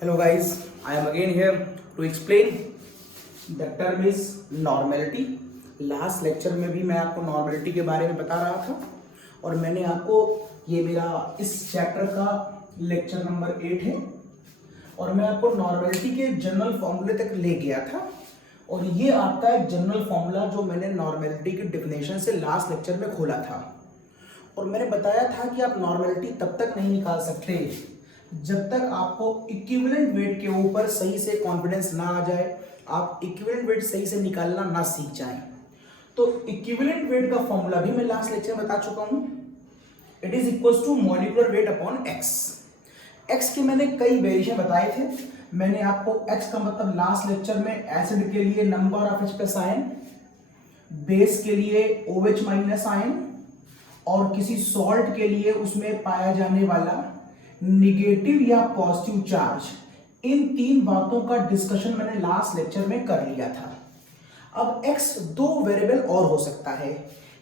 Hello guys, I am again here to explain the term is normality. Last lecture में भी मैं आपको normality के बारे में बता रहा था और मैंने आपको ये मेरा इस चैप्टर का लेक्चर नंबर 8 है और मैं आपको नॉर्मेलिटी के जनरल फॉर्मूले तक ले गया था और ये आपका एक जनरल फॉर्मूला जो मैंने नॉर्मेलिटी की डेफिनेशन से लास्ट लेक्चर में खोला था और मैंने बताया था कि आप नॉर्मेलिटी तब तक नहीं निकाल सकते जब तक आपको इक्विवेलेंट वेट के ऊपर सही से कॉन्फिडेंस ना आ जाए, आप इक्विवेलेंट वेट सही से निकालना ना सीख जाएं। तो इक्विवेलेंट वेट का फॉर्मूला भी मैं लास्ट लेक्चर में बता चुका हूं। It is equals to molecular weight upon X. X के मैंने कई वेरिएशन बताए थे। मैंने आपको एक्स का मतलब लास्ट लेक्चर में एसिड के लिए number of H plus ion, base के लिए OH माइनस आयन और किसी सॉल्ट के लिए उसमें पाया जाने वाला निगेटिव या पॉजिटिव चार्ज, इन तीन बातों का डिस्कशन मैंने लास्ट लेक्चर में कर लिया था। अब x दो वेरिएबल और हो सकता है,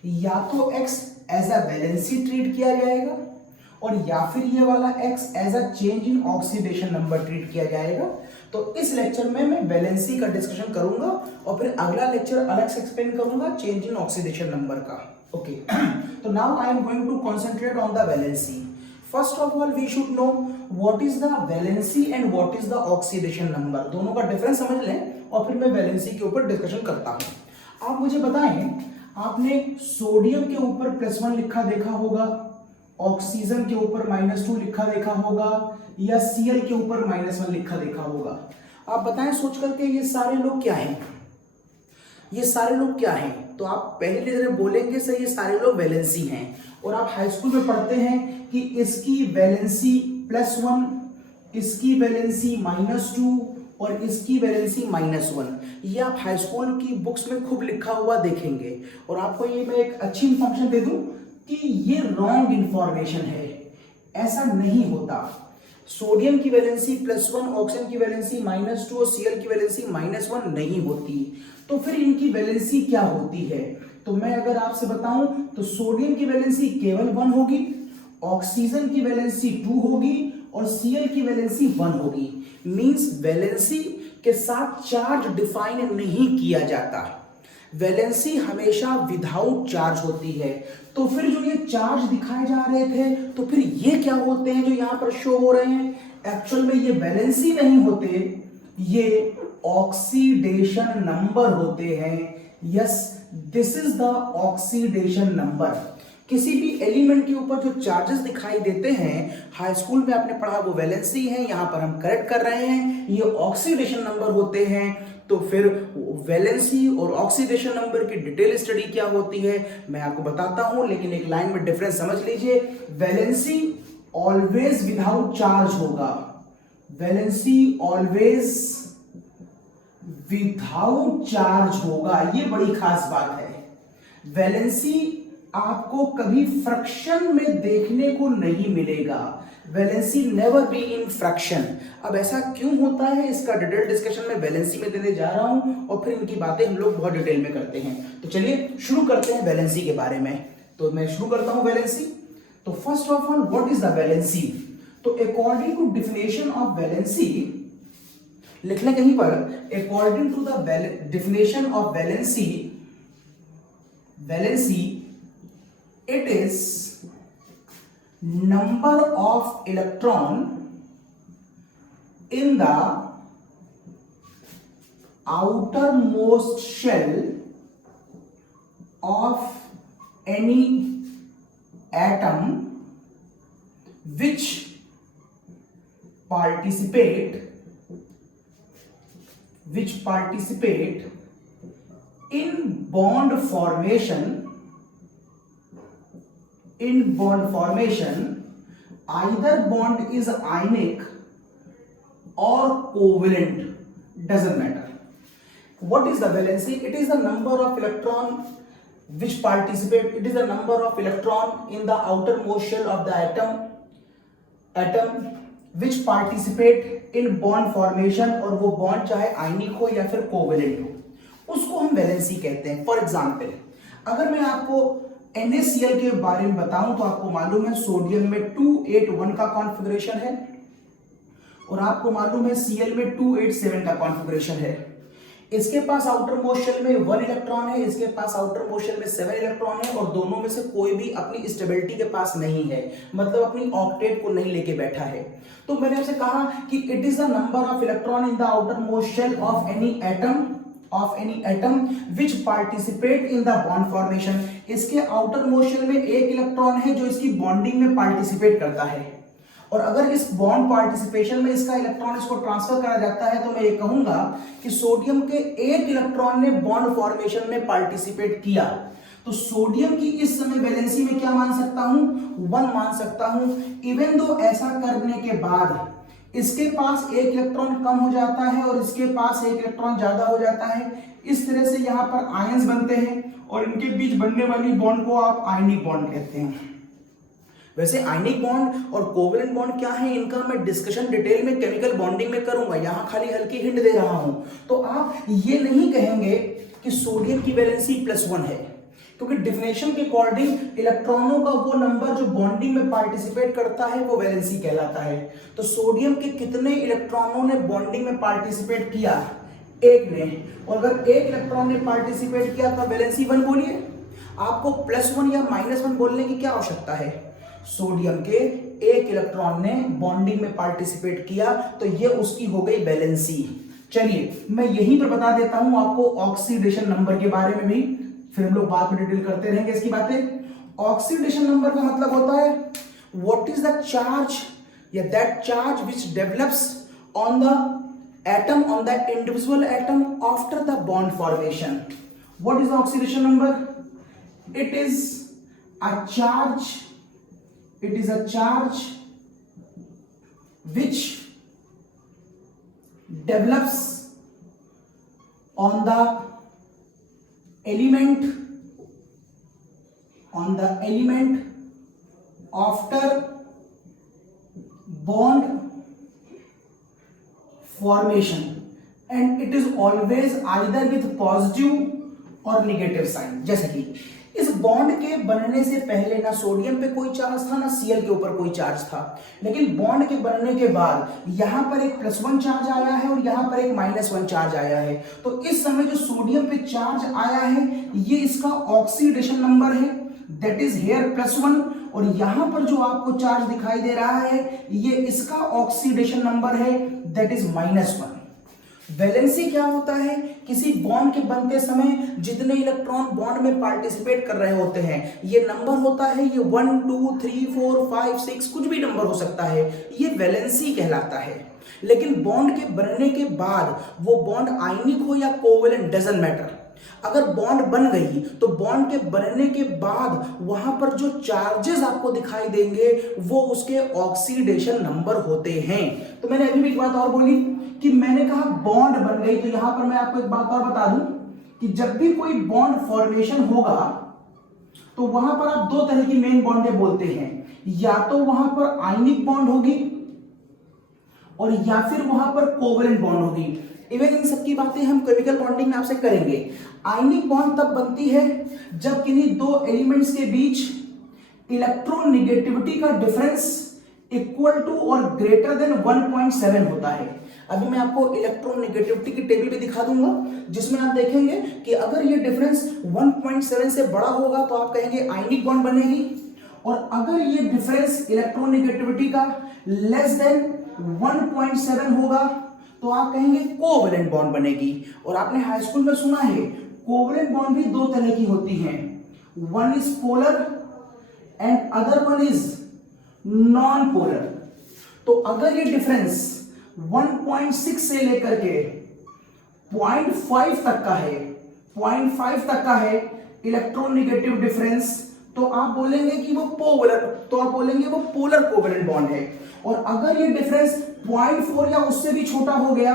या तो x as a valency treat किया जाएगा और या फिर ये वाला x as a change in oxidation number treat किया जाएगा। तो इस लेक्चर में मैं वैलेंसी का डिस्कशन करूंगा और फिर अगला लेक्चर अलग से एक्सप्लेन करूंगा चेंज इन ऑक्सीडेशन नंबर का। ओके, तो now I am going to concentrate on the valency. First of all we should know what is the valency and what is the oxidation number. दोनों का difference समझ लें और फिर मैं valency के ऊपर डिस्कशन करता हूं। आप मुझे बताएं, आपने सोडियम के ऊपर +1 लिखा देखा होगा, ऑक्सीजन के ऊपर -2 लिखा देखा होगा या Cl के ऊपर -1 लिखा देखा होगा। आप बताएं सोच करके ये सारे लोग क्या हैं, ये सारे लोग क्या हैं? तो आप पहले तरह बोलेंगे सर ये सारे लोग वैलेंसी हैं और आप हाई स्कूल में पढ़ते हैं कि इसकी वैलेंसी +1, इसकी वैलेंसी -2 और इसकी वैलेंसी -1। ये आप हाई स्कूल की बुक्स में खूब लिखा हुआ देखेंगे और आपको ये मैं एक अच्छी इंफॉर्मेशन दे दूं कि ये रॉन्ग इंफॉर्मेशन है, ऐसा नहीं होता। सोडियम की वैलेंसी +1, ऑक्सीजन की वैलेंसी -2 और Cl की वैलेंसी -1 नहीं होती। तो फिर इनकी वैलेंसी क्या होती है? तो मैं अगर आपसे बताऊं तो सोडियम की वैलेंसी केवल 1 होगी, ऑक्सीजन की वैलेंसी 2 होगी और Cl की वैलेंसी 1 होगी। मींस वैलेंसी के साथ चार्ज डिफाइन नहीं किया जाता, वैलेंसी हमेशा विदाउट चार्ज होती है। तो फिर जो ये चार्ज दिखाए जा रहे थे तो फिर ये क्या होते हैं जो यहां पर शो हो रहे हैं? एक्चुअल में ये वैलेंसी नहीं होते, ये ऑक्सीडेशन नंबर होते हैं। Yes, this is the oxidation number. किसी भी एलिमेंट के ऊपर जो चार्जेस दिखाई देते हैं, हाई स्कूल में आपने पढ़ा वो वैलेंसी है, यहां पर हम करेक्ट कर रहे हैं, ये ऑक्सीडेशन नंबर होते हैं। तो फिर वैलेंसी और ऑक्सीडेशन नंबर की डिटेल स्टडी क्या होती है मैं आपको बताता हूं, लेकिन एक लाइन में डिफरेंस समझ लीजिए। वैलेंसी ऑलवेज विदाउट चार्ज होगा, वैलेंसी ऑलवेज विदाउट चार्ज होगा, ये बड़ी खास बात है। वैलेंसी आपको कभी फ्रैक्शन में देखने को नहीं मिलेगा, valency never be in fraction. अब ऐसा क्यों होता है इसका डिटेल डिस्कशन मैं वैलेंसी में देने जा रहा हूं और फिर इनकी बातें हम लोग बहुत डिटेल में करते हैं। तो चलिए शुरू करते हैं वैलेंसी के बारे में। तो मैं शुरू करता हूं वैलेंसी। तो first of all what is the valency? तो according to definition of valency, लिख लें कहीं पर, according to the definition of valency, valency it is number of electron in the outermost shell of any atom which participate in bond formation, either bond is ionic or covalent, doesn't matter. What is the valency? It is the number of electron which participate, it is the number of electron in the outermost shell of the atom which participate in bond formation, और वो bond चाहे ionic हो या फिर covalent हो, उसको हम valency कहते हैं। फॉर एग्जाम्पल अगर मैं आपको NaCl के बारे में बताऊं तो आपको मालूम है सोडियम में 281 का कॉन्फ़िगरेशन है, और आपको मालूम है Cl में 287 का कॉन्फ़िगरेशन है। इसके पास आउटर मोस्ट शेल में 1 इलेक्ट्रॉन है, इसके पास आउटर मोस्ट शेल में 7 इलेक्ट्रॉन है, और दोनों में से कोई भी अपनी स्टेबिलिटी के पास नहीं है, मतलब अपनी ऑक्टेट को नहीं लेके बैठा है। तो मैंने आपसे कहा कि it is the number of electron in the outer most shell of any atom which participate in the bond formation. इसके आउटर मोस्ट शेल में एक इलेक्ट्रॉन है जो इसकी बॉन्डिंग में पार्टिसिपेट करता है, और अगर इस बॉन्ड पार्टिसिपेशन में इसका इलेक्ट्रॉन इसको ट्रांसफर करा जाता है तो मैं ये कहूंगा कि सोडियम के एक इलेक्ट्रॉन ने बॉन्ड फॉर्मेशन में पार्टिसिपेट किया। तो सोडियम की इस समय वैलेंसी में क्या मान सकता हूं, 1 मान सकता हूं। इवन दो ऐसा करने के बाद इसके पास एक इलेक्ट्रॉन कम हो जाता है और इसके पास एक इलेक्ट्रॉन ज्यादा हो जाता है। इस तरह से यहां पर आयंस बनते हैं और इनके बीच बनने वाली बॉन्ड को आप आयनिक बॉन्ड कहते हैं। वैसे आयनिक बॉन्ड और कोवेलेंट बॉन्ड क्या है, इनका मैं डिस्कशन डिटेल में केमिकल बॉन्डिंग में करूंगा, यहां खाली हल्की हिंट दे रहा हूं। तो आप ये नहीं कहेंगे कि सोडियम की वैलेंसी +1 है, क्योंकि डिफिनेशन के अकॉर्डिंग इलेक्ट्रॉनों का वो नंबर जो बॉन्डिंग में पार्टिसिपेट करता है वो वैलेंसी कहलाता है। तो सोडियम के कितने इलेक्ट्रॉनों ने बॉन्डिंग में पार्टिसिपेट किया, एक ने, और अगर एक इलेक्ट्रॉन ने पार्टिसिपेट किया तो वैलेंसी 1 बोलिए। आपको +1 या -1 बोलने की क्या आवश्यकता है, सोडियम के एक इलेक्ट्रॉन ने बॉन्डिंग में पार्टिसिपेट किया तो ये उसकी हो गई वैलेंसी। चलिए मैं यहीं पर बता देता हूं आपको ऑक्सीडेशन नंबर के बारे में भी, फिर हम लोग बाद में डिटेल करते रहेंगे इसकी बातें। ऑक्सीडेशन नंबर का मतलब होता है व्हाट इज द चार्ज या that charge which develops on the atom, on the individual atom after the bond formation. What is the oxidation number? It is a charge which develops on the element after bond formation, and it is always either with positive or negative sign। जैसे कि इस bond के बनने से पहले ना sodium पे कोई चार्ज था ना Cl के ऊपर कोई चार्ज था, लेकिन बॉन्ड के बनने के बाद यहां पर एक +1 चार्ज आया है और यहां पर एक -1 चार्ज आया है। तो इस समय जो सोडियम पे चार्ज आया है ये इसका ऑक्सीडेशन नंबर है, दैट इज हियर +1, और यहां पर जो आपको चार्ज दिखाई दे रहा है ये इसका ऑक्सीडेशन नंबर है, दैट इज -1। वैलेंसी क्या होता है, किसी बॉन्ड के बनते समय जितने इलेक्ट्रॉन बॉन्ड में पार्टिसिपेट कर रहे होते हैं ये नंबर होता है, ये 1 2 3 4 5 6 कुछ भी नंबर हो सकता है, ये वैलेंसी कहलाता है। लेकिन बॉन्ड के बनने के बाद वो बॉन्ड आयनिक हो या कोवेलेंट डजंट मैटर, अगर बॉन्ड बन गई तो बॉन्ड के बनने के बाद वहां पर जो चार्जेस आपको दिखाई देंगे वो उसके ऑक्सीडेशन नंबर होते हैं। तो मैंने अभी भी एक बात और बोली कि मैंने कहा बॉन्ड बन गई, तो यहां पर मैं आपको एक बात और बता दूं कि जब भी कोई बॉन्ड फॉर्मेशन होगा तो वहां पर आप 2 तरह की मेन बॉन्डें बोलते हैं, या तो वहां पर आयनिक बॉन्ड होगी और या फिर वहां पर कोवेलेंट बॉन्ड होगी। इवन इन सब की बातें हम केमिकल बॉन्डिंग में आपसे करेंगे। आयनिक बॉन्ड तब बनती है जब किन्हीं 2 एलिमेंट्स के बीच इलेक्ट्रोनेगेटिविटी का डिफरेंस इक्वल टू और ग्रेटर देन 1.7 होता है। अभी मैं आपको इलेक्ट्रोनेगेटिविटी की टेबल भी दिखा दूंगा जिसमें आप देखेंगे कि अगर ये डिफरेंस 1.7 से बड़ा होगा तो आप कहेंगे आयनिक बॉन्ड बनेगी, और अगर ये डिफरेंस इलेक्ट्रोनेगेटिविटी का लेस देन 1.7 होगा तो आप कहेंगे कोवेलेंट बॉन्ड बनेगी। और आपने हाई स्कूल में सुना है कोवेलेंट बॉन्ड भी 2 तरह की होती हैं, one is polar and other one is non polar. तो अगर ये डिफरेंस 1.6 से लेकर के 0.5 तक का है, 0.5 तक का है इलेक्ट्रोनेगेटिव डिफरेंस, तो आप बोलेंगे कि वो पोलर कोवेलेंट बॉन्ड है। और अगर ये डिफरेंस 0.4 या उससे भी छोटा हो गया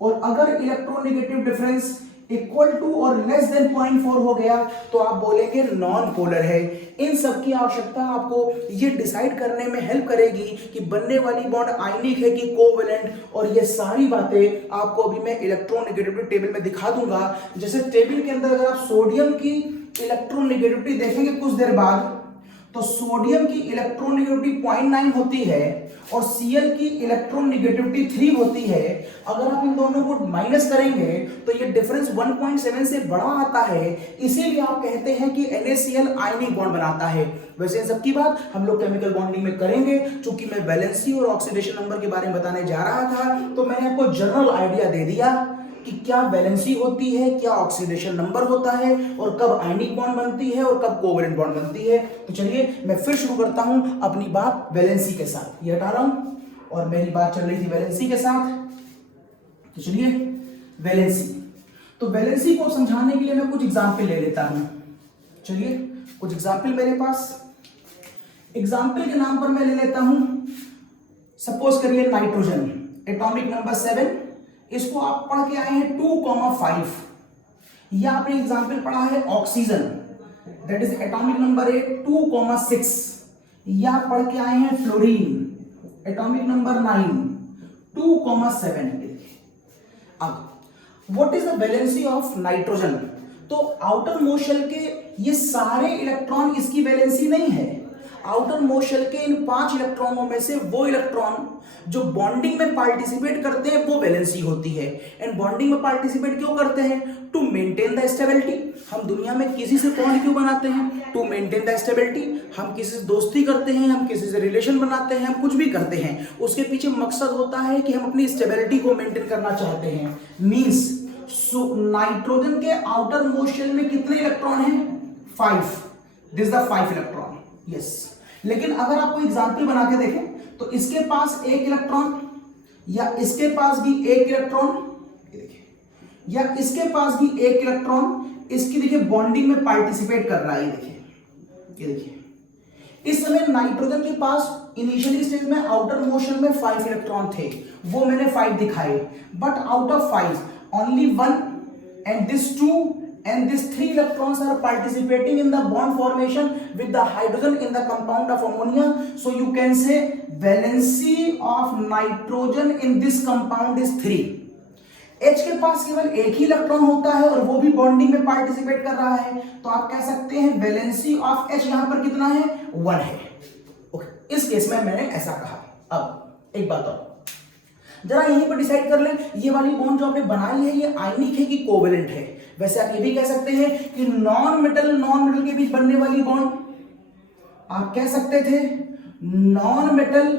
और अगर इलेक्ट्रोनेगेटिव डिफरेंस इक्वल टू और लेस देन 0.4 हो गया तो आप बोलेंगे नॉन पोलर है। इन सब की आवश्यकता आपको ये डिसाइड करने में हेल्प करेगी कि बनने वाली बॉन्ड आयनिक है कि कोवेलेंट, और ये सारी बातें आपको अभी मैं इलेक्ट्रोनेगेटिविटी टेबल में दिखा दूंगा। जैसे टेबल के अंदर अगर आप सोडियम की इलेक्ट्रोनेगेटिविटी देखेंगे कुछ देर बाद तो सोडियम की इलेक्ट्रॉन नेगेटिविटी 0.9 होती है और Cl की इलेक्ट्रॉन नेगेटिविटी 3 होती है। अगर आप इन दोनों को माइनस करेंगे तो ये डिफरेंस 1.7 से बड़ा आता है, इसीलिए आप कहते हैं कि NaCl आयनिक बॉन्ड बनाता है। वैसे इन सबकी बात हम लोग केमिकल बॉन्डिंग में करेंगे। चूंकि मैं वैलेंसी और ऑक्सीडेशन नंबर के बारे में बताने जा रहा था, तो मैंने आपको जनरल आइडिया दे दिया कि क्या वैलेंसी होती है, क्या ऑक्सीडेशन नंबर होता है, और कब आयनिक बॉन्ड बनती है और कब कोवैलेंट बॉन्ड बनती है। तो चलिए मैं फिर शुरू करता हूं अपनी बात वैलेंसी के साथ। ये हटा रहा हूं और मेरी बात चल रही थी वैलेंसी के साथ। तो चलिए वैलेंसी, तो वैलेंसी को समझाने के लिए मैं कुछ एग्जाम्पल ले लेता हूं। चलिए कुछ एग्जाम्पल मेरे पास, एग्जाम्पल के नाम पर मैं ले लेता हूं, सपोज करिए नाइट्रोजन, एटॉमिक नंबर 7, इसको आप पढ़ के आए हैं 2,5। या आपने एग्जाम्पल पढ़ा है oxygen, that is atomic number 2,6। या पढ़ के आए हैं फ्लोरीन, एटॉमिक नंबर 9, 2,7। अब what is the valency of nitrogen? तो आउटर मोस्ट शेल के ये सारे इलेक्ट्रॉन इसकी वैलेंसी नहीं है। आउटर मोस्ट शेल के इन 5 इलेक्ट्रॉनों में से वो इलेक्ट्रॉन जो बॉन्डिंग में पार्टिसिपेट करते हैं वो वैलेंसी होती है। एंड बॉन्डिंग में पार्टिसिपेट क्यों करते हैं? To maintain the stability. हम दुनिया में किसी से बॉन्ड क्यों बनाते हैं? To maintain the stability. हम किसी से दोस्ती करते हैं, हम किसी से रिलेशन बनाते हैं, हम कुछ भी करते हैं, उसके पीछे मकसद होता है कि हम अपनी स्टेबिलिटी को मेंटेन करना चाहते हैं। मीन्स नाइट्रोजन के आउटर मोस्ट शेल में कितने इलेक्ट्रॉन हैं? 5। This the 5 electron, yes. लेकिन अगर आप कोई एग्जाम्पल बना के देखें तो इसके पास 1 इलेक्ट्रॉन, या इसके पास भी 1 इलेक्ट्रॉन, ये देखिए, या इसके पास भी 1 इलेक्ट्रॉन, इसकी देखिए बॉन्डिंग में पार्टिसिपेट कर रहा है। ये देखिए इस समय नाइट्रोजन के पास इनिशियली स्टेज में आउटर मोशन में 5 इलेक्ट्रॉन थे, वो मैंने 5 दिखाए। But out of 5 only 1 and this 2 and these 3 electrons are participating in the bond formation with the hydrogen in the compound of ammonia. So you can say valency of nitrogen in this compound is 3. H के पास केवल 1 ही electron होता है और वो भी bonding में participate कर रहा है, तो आप कह सकते हैं वैलेंसी ऑफ H यहां पर कितना है? 1 है। ओके, इस केस में मैंने ऐसा कहा। अब एक बात और जरा यहीं पर डिसाइड कर लें, ये वाली बॉन्ड जो आपने बनाई है ये आयनिक है कि कोवैलेंट है? वैसे आप ये भी कह सकते हैं कि नॉन मेटल के बीच बनने वाली बॉन्ड, आप कह सकते थे नॉन मेटल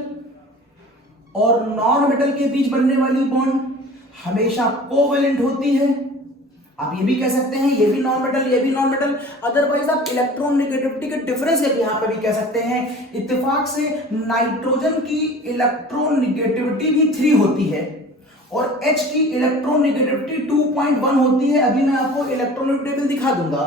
और नॉन मेटल के बीच बनने वाली बॉन्ड हमेशा कोवैलेंट होती है। आप ये भी कह सकते हैं ये भी नॉन मेटल, ये भी नॉन मेटल। अदरवाइज आप इलेक्ट्रॉन नेगेटिविटी के डिफरेंस यहां पर भी कह सकते हैं। इत्तेफाक से नाइट्रोजन की इलेक्ट्रॉन नेगेटिविटी भी 3 होती है और H की इलेक्ट्रॉन नेगेटिविटी 2.1 होती है। अभी मैं आपको इलेक्ट्रॉनिक टेबल दिखा दूंगा।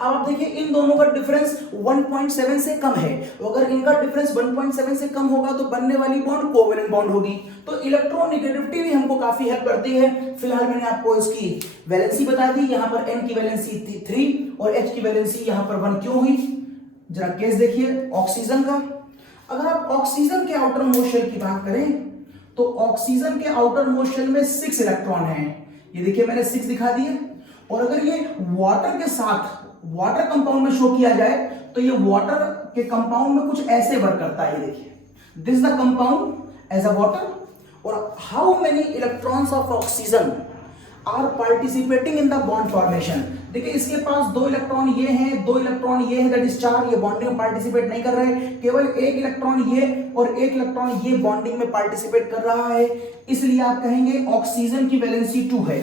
अब आप देखिए इन दोनों का डिफरेंस 1.7 से कम है, तो अगर इनका डिफरेंस 1.7 से कम होगा तो बनने वाली बॉन्ड कोवैलेंट बॉन्ड होगी। तो इलेक्ट्रॉन नेगेटिविटी भी हमको काफी हेल्प करती है। फिलहाल मैंने आपको इसकी वैलेंसी बता दी, यहाँ पर N की वैलेंसी 3 और H की वैलेंसी यहाँ पर 1 क्यों हुई? जरा केस देखिए ऑक्सीजन का। अगर आप ऑक्सीजन के आउटर मोस्ट शेल की बात करें तो ऑक्सीजन के आउटर मोस्ट शेल में 6 इलेक्ट्रॉन हैं। ये देखिए मैंने 6 दिखा दिए। और अगर ये वाटर के साथ वाटर कंपाउंड में शो किया जाए तो ये वाटर के कंपाउंड में कुछ ऐसे वर्क करता है। ये देखिए this the compound as a water. और how many electrons of oxygen are participating in the bond formation? देखिए इसके पास 2 इलेक्ट्रॉन ये हैं, 2 इलेक्ट्रॉन ये हैं, दैट इज 4। ये बॉन्डिंग में पार्टिसिपेट नहीं कर रहे, केवल 1 इलेक्ट्रॉन ये और 1 इलेक्ट्रॉन ये बॉन्डिंग में पार्टिसिपेट कर रहा है। इसलिए आप कहेंगे ऑक्सीजन की वैलेंसी 2 है।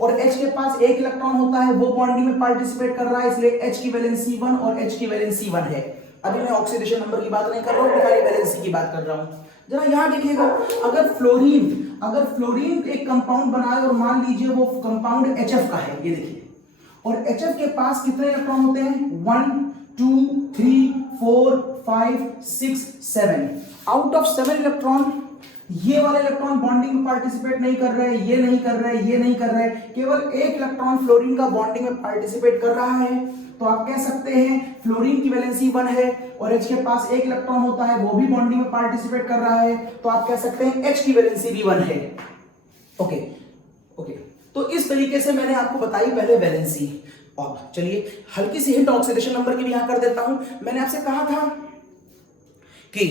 और H के पास 1 इलेक्ट्रॉन होता है, वो बॉन्डिंग में पार्टिसिपेट कर रहा है, इसलिए H की वैलेंसी 1 और H की वैलेंसी 1 है। अभी मैं ऑक्सीडेशन नंबर की बात नहीं कर रहा हूँ, खाली वैलेंसी की बात कर रहा हूँ। जरा यहां देखिएगा, अगर फ्लोरीन एक कंपाउंड बनाए और मान लीजिए वो कंपाउंड HF का है, ये देखिए, और HF के पास कितने इलेक्ट्रॉन होते हैं? 1 2 3 4 5 6 7। आउट ऑफ 7 इलेक्ट्रॉन ये वाले इलेक्ट्रॉन बॉन्डिंग में पार्टिसिपेट नहीं कर रहे, ये नहीं कर रहे, ये नहीं कर रहे, केवल 1 इलेक्ट्रॉन फ्लोरीन का बॉन्डिंग में पार्टिसिपेट कर रहा है। तो आप कह सकते हैं फ्लोरीन की वैलेंसी 1 है और H के पास 1 इलेक्ट्रॉन होता है, वो भी बॉन्डिंग में पार्टिसिपेट कर रहा है, तो आप कह सकते हैं H की वैलेंसी भी 1 है। ओके, तो इस तरीके से मैंने आपको बताई पहले वैलेंसी। और चलिए हल्की सी हिंट ऑक्सीडेशन नंबर की भी यहां कर देता हूं। मैंने आपसे कहा था कि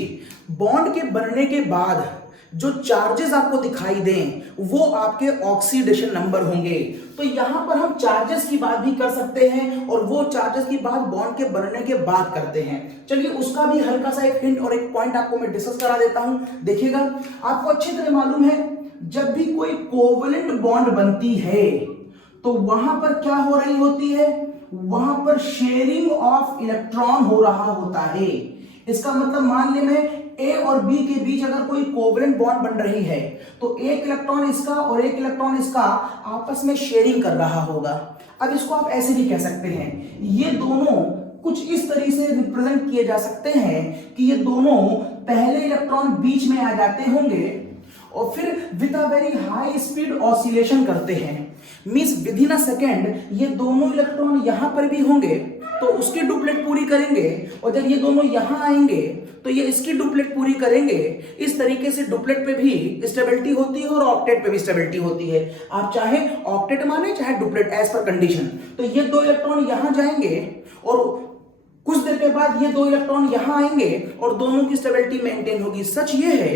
बॉन्ड के बनने के बाद जो चार्जेस आपको दिखाई दें वो आपके ऑक्सीडेशन नंबर होंगे। तो यहां पर हम चार्जेस की बात भी कर सकते हैं और वो चार्जेस की बात बॉन्ड के बनने के बाद करते हैं। चलिए उसका भी हल्का सा एक हिंट और एक पॉइंट आपको मैं डिस्कस करा देता हूं। देखिएगा, आपको अच्छी तरह मालूम है जब भी कोई कोवलेंट बॉन्ड बनती है तो वहां पर क्या हो रही होती है, वहां पर शेयरिंग ऑफ इलेक्ट्रॉन हो रहा होता है। इसका मतलब मान ले मैं ए और बी के बीच अगर कोई कोवलेंट बॉन्ड बन रही है तो एक इलेक्ट्रॉन इसका और एक इलेक्ट्रॉन इसका आपस में शेयरिंग कर रहा होगा। अब इसको आप ऐसे भी कह सकते हैं, ये दोनों कुछ इस तरीके से रिप्रेजेंट किए जा सकते हैं कि ये दोनों पहले इलेक्ट्रॉन बीच में आ जाते होंगे और फिर with a very high speed oscillation करते हैं। Means with in a second ये दोनों इलेक्ट्रॉन यहां पर भी होंगे तो उसकी डुप्लेट पूरी करेंगे और जब ये दोनों यहां आएंगे तो ये इसकी डुप्लेट पूरी करेंगे। इस तरीके से डुप्लेट पे भी स्टेबिलिटी होती है और ऑक्टेट पे भी स्टेबिलिटी होती है। आप चाहे ऑक्टेट माने चाहे डुप्लेट, एज पर कंडीशन। तो ये दो इलेक्ट्रॉन यहां जाएंगे और कुछ देर के बाद ये दो इलेक्ट्रॉन यहां आएंगे और दोनों की स्टेबिलिटी मेंटेन होगी। सच ये है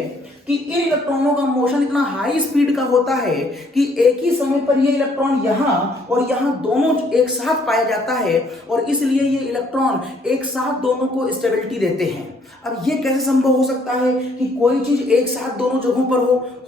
कि इन इलेक्ट्रॉनों का मोशन इतना हाई स्पीड का होता है कि एक ही समय पर ये इलेक्ट्रॉन यहां और यहां दोनों एक साथ पाया जाता है और इसलिए ये इलेक्ट्रॉन एक साथ दोनों को स्टेबिलिटी देते हैं। अब ये कैसे संभव हो सकता है कि कोई चीज एक साथ दोनों जगहों पर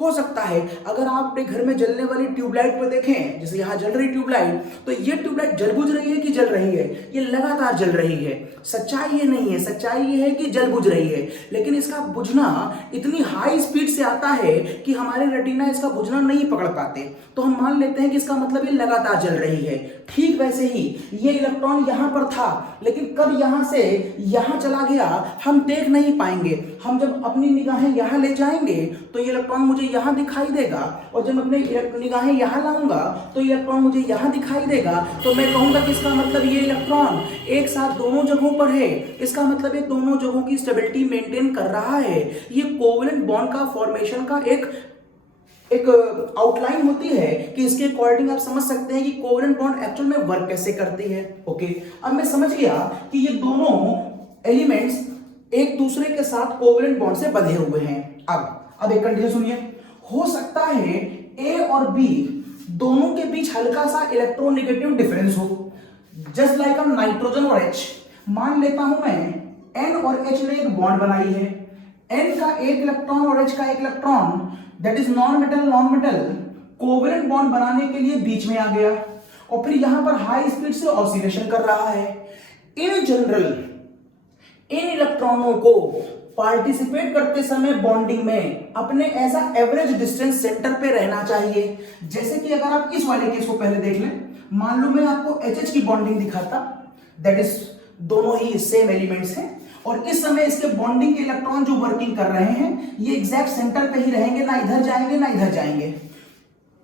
हो सकता है। अगर आप अपने घर में जलने वाली ट्यूबलाइट पर देखें, जैसे यहां जल रही ट्यूबलाइट, तो ये ट्यूबलाइट जल बुझ रही है कि जल रही है? ये लगातार जल रही है। सच्चाई ये नहीं है, सच्चाई ये है कि जल बुझ रही है, लेकिन इसका बुझना इतनी हाई स्पीड से आता है कि हमारे रेटिना इसका बुझना नहीं पकड़ पाते, तो हम मान लेते हैं कि इसका मतलब ये लगातार जल रही है। ठीक वैसे ही ये इलेक्ट्रॉन यहां पर था लेकिन कब यहां से यहां चला गया हम देख नहीं पाएंगे। हम जब अपनी निगाहें यहां ले जाएंगे तो ये इलेक्ट्रॉन मुझे यहां दिखाई देगा और जब मैं अपनी निगाहें यहां लाऊंगा तो ये इलेक्ट्रॉन मुझे यहां दिखाई देगा। तो मैं कहूंगा कि इसका मतलब ये इलेक्ट्रॉन एक साथ दोनों जगहों पर है। इसका मतलब ये दोनों जगहों की स्टेबिलिटी मेंटेन कर रहा है। ये कोवलेंट बॉन्ड का फॉर्मेशन का एक आउटलाइन होती है कि इसके अकॉर्डिंग आप समझ सकते हैं कि कोवलेंट बॉन्ड एक्चुअल में वर्क कैसे करती है। ओके, अब मैं समझ गया कि ये दोनों एलिमेंट्स एक दूसरे के साथ कोवलेंट बॉन्ड से बंधे हुए हैं। अब एक कंडीशन सुनिए, हो सकता है ए और बी दोनों के बीच हल्का सा इलेक्ट्रोनेगेटिव डिफरेंस हो, जस्ट लाइक नाइट्रोजन और एच। मान लेता हूं मैं एन और एच ने एक बॉन्ड बनाई है, एन का एक इलेक्ट्रॉन और एच का एक electron that is non metal covalent bond बनाने के लिए बीच में आ गया और फिर यहां पर हाई स्पीड से ऑसिलेशन कर रहा है। इन जनरल इन इलेक्ट्रॉनों को पार्टिसिपेट करते समय बॉन्डिंग में अपने ऐसा एवरेज डिस्टेंस सेंटर पे रहना चाहिए। जैसे कि अगर आप इस वाले केस को पहले देख लें, मान लो मैं आपको एच की बॉन्डिंग दिखाता, दैट इज दोनों ही सेम एलिमेंट्स हैं और इस समय इसके बॉन्डिंग के इलेक्ट्रॉन जो वर्किंग कर रहे हैं ये एग्जैक्ट सेंटर पे ही रहेंगे, ना इधर जाएंगे ना इधर जाएंगे।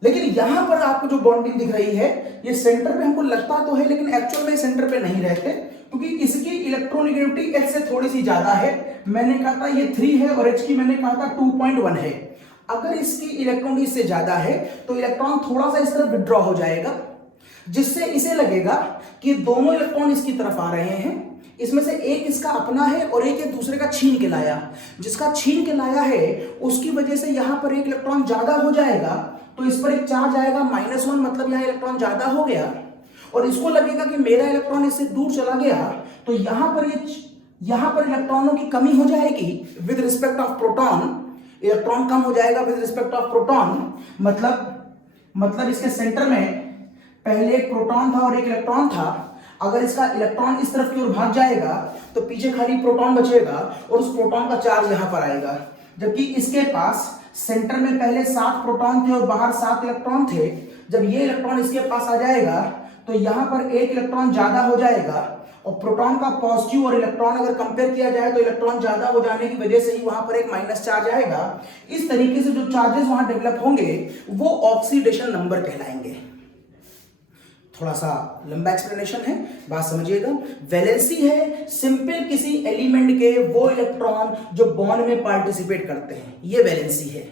लेकिन यहां पर आपको जो बॉन्डिंग दिख रही है ये सेंटर पे हमको लगता तो है लेकिन एक्चुअल में सेंटर पे नहीं रहते क्योंकि इसकी इलेक्ट्रोनेगेटिविटी एच से थोड़ी सी ज्यादा है। मैंने कहा था ये 3 है और एच की मैंने कहा था 2.1 है। अगर इसकी इलेक्ट्रॉन इससे ज्यादा है तो इलेक्ट्रॉन थोड़ा सा इस तरफ विड्रॉ हो जाएगा जिससे इसे लगेगा कि दोनों इलेक्ट्रॉन इसकी तरफ आ रहे हैं। इसमें से एक इसका अपना है और एक दूसरे का छीन के लाया। जिसका छीन के लाया है उसकी वजह से यहां पर एक इलेक्ट्रॉन ज्यादा हो जाएगा तो इस पर एक चार्ज आएगा -1, मतलब यहां इलेक्ट्रॉन ज्यादा हो गया और इसको लगेगा कि मेरा इलेक्ट्रॉन इससे दूर चला गया तो यहां पर इलेक्ट्रॉनों की कमी हो जाएगी with respect of proton. Electron कम हो जाएगा विद रिस्पेक्ट ऑफ प्रोटॉन, मतलब इसके सेंटर में पहले एक प्रोटॉन था और एक इलेक्ट्रॉन था। अगर इसका इलेक्ट्रॉन इस तरफ की ओर भाग जाएगा तो पीछे खाली प्रोटॉन बचेगा और उस प्रोटॉन का चार्ज यहां पर आएगा। जबकि इसके पास सेंटर में पहले 7 प्रोटॉन थे और बाहर 7 इलेक्ट्रॉन थे। जब ये इलेक्ट्रॉन इसके पास आ जाएगा तो यहां पर एक इलेक्ट्रॉन ज्यादा हो जाएगा और प्रोटॉन का पॉजिटिव और इलेक्ट्रॉन अगर कंपेयर किया जाए तो इलेक्ट्रॉन ज्यादा हो जाने की वजह से ही वहां पर एक माइनस चार्ज आएगा। इस तरीके से जो चार्जेस वहां डेवलप होंगे वो ऑक्सीडेशन नंबर कहलाएंगे। थोड़ा सा लंबा एक्सप्लेनेशन है, बात समझिएगा। वैलेंसी है सिंपल किसी एलिमेंट के वो इलेक्ट्रॉन जो बॉन्ड में पार्टिसिपेट करते हैं, ये वैलेंसी है।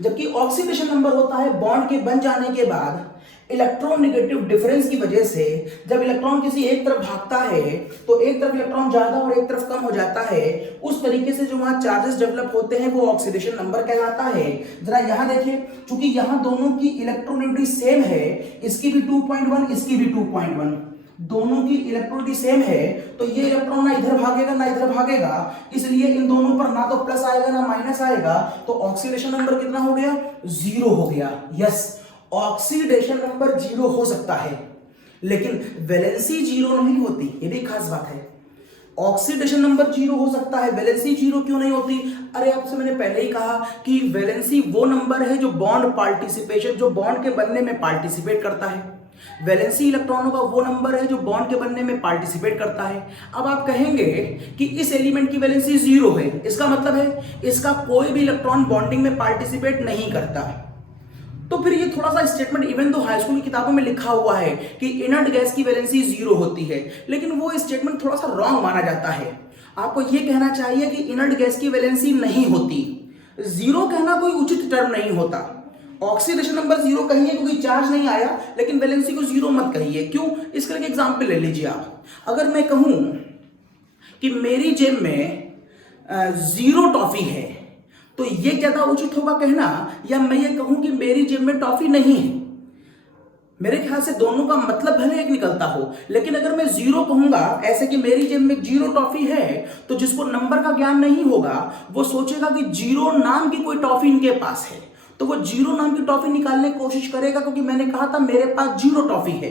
जबकि ऑक्सीडेशन नंबर होता है बॉन्ड के बन जाने के बाद इलेक्ट्रोनेगेटिव डिफरेंस की वजह से जब इलेक्ट्रॉन किसी एक तरफ भागता है तो एक तरफ इलेक्ट्रॉन ज्यादा और एक तरफ कम हो जाता है, उस तरीके से जो वहां चार्जेस डेवलप होते हैं वो ऑक्सीडेशन नंबर कहलाता है। जरा यहां देखिए, क्योंकि यहां दोनों की इलेक्ट्रोनेगेटिविटी सेम है, इसकी भी 2.1 इसकी भी 2.1, दोनों की इलेक्ट्रोनेगेटिविटी सेम है, तो ये इलेक्ट्रॉन ना इधर भागेगा ना इधर भागेगा, इसलिए इन दोनों पर ना तो प्लस आएगा ना माइनस आएगा, तो ऑक्सीडेशन नंबर कितना हो गया? 0 हो गया। यस, ऑक्सीडेशन नंबर 0 हो सकता है, लेकिन वैलेंसी 0 नहीं होती, ये भी खास बात है। ऑक्सीडेशन नंबर 0 हो सकता है, वैलेंसी 0 क्यों नहीं होती? अरे आपसे मैंने पहले ही कहा कि वैलेंसी वो नंबर है जो बॉन्ड पार्टिसिपेशन, जो बॉन्ड के बनने में पार्टिसिपेट करता है। वैलेंसी इलेक्ट्रॉनों का वो नंबर है जो बॉन्ड के बनने में पार्टिसिपेट करता है। अब आप कहेंगे कि इस एलिमेंट की वैलेंसी 0 है, इसका मतलब है इसका कोई भी इलेक्ट्रॉन बॉन्डिंग में पार्टिसिपेट नहीं करता। तो फिर ये थोड़ा सा स्टेटमेंट, इवन तो हाई स्कूल की किताबों में लिखा हुआ है कि इनर्ट गैस की वैलेंसी 0 होती है, लेकिन वो स्टेटमेंट थोड़ा सा रॉन्ग माना जाता है। आपको ये कहना चाहिए कि इनर्ट गैस की वैलेंसी नहीं होती। 0 कहना कोई उचित टर्म नहीं होता। ऑक्सीडेशन नंबर 0 कहिए क्योंकि चार्ज नहीं आया, लेकिन वैलेंसी को 0 मत कहिए। क्यों? इसका एक एग्जाम्पल ले लीजिए आप। अगर मैं कहूं कि मेरी जेब में 0 टॉफी है, तो ये ज्यादा उचित होगा कहना, या मैं ये कहूं कि मेरी जेब में टॉफी नहीं है? मेरे ख्याल से दोनों का मतलब भले एक निकलता हो, लेकिन अगर मैं 0 कहूंगा ऐसे कि मेरी जेब में 0 टॉफी है, तो जिसको नंबर का ज्ञान नहीं होगा वो सोचेगा कि 0 नाम की कोई टॉफी इनके पास है, तो वो 0 नाम की टॉफी निकालने की कोशिश करेगा, क्योंकि मैंने कहा था मेरे पास 0 टॉफी है।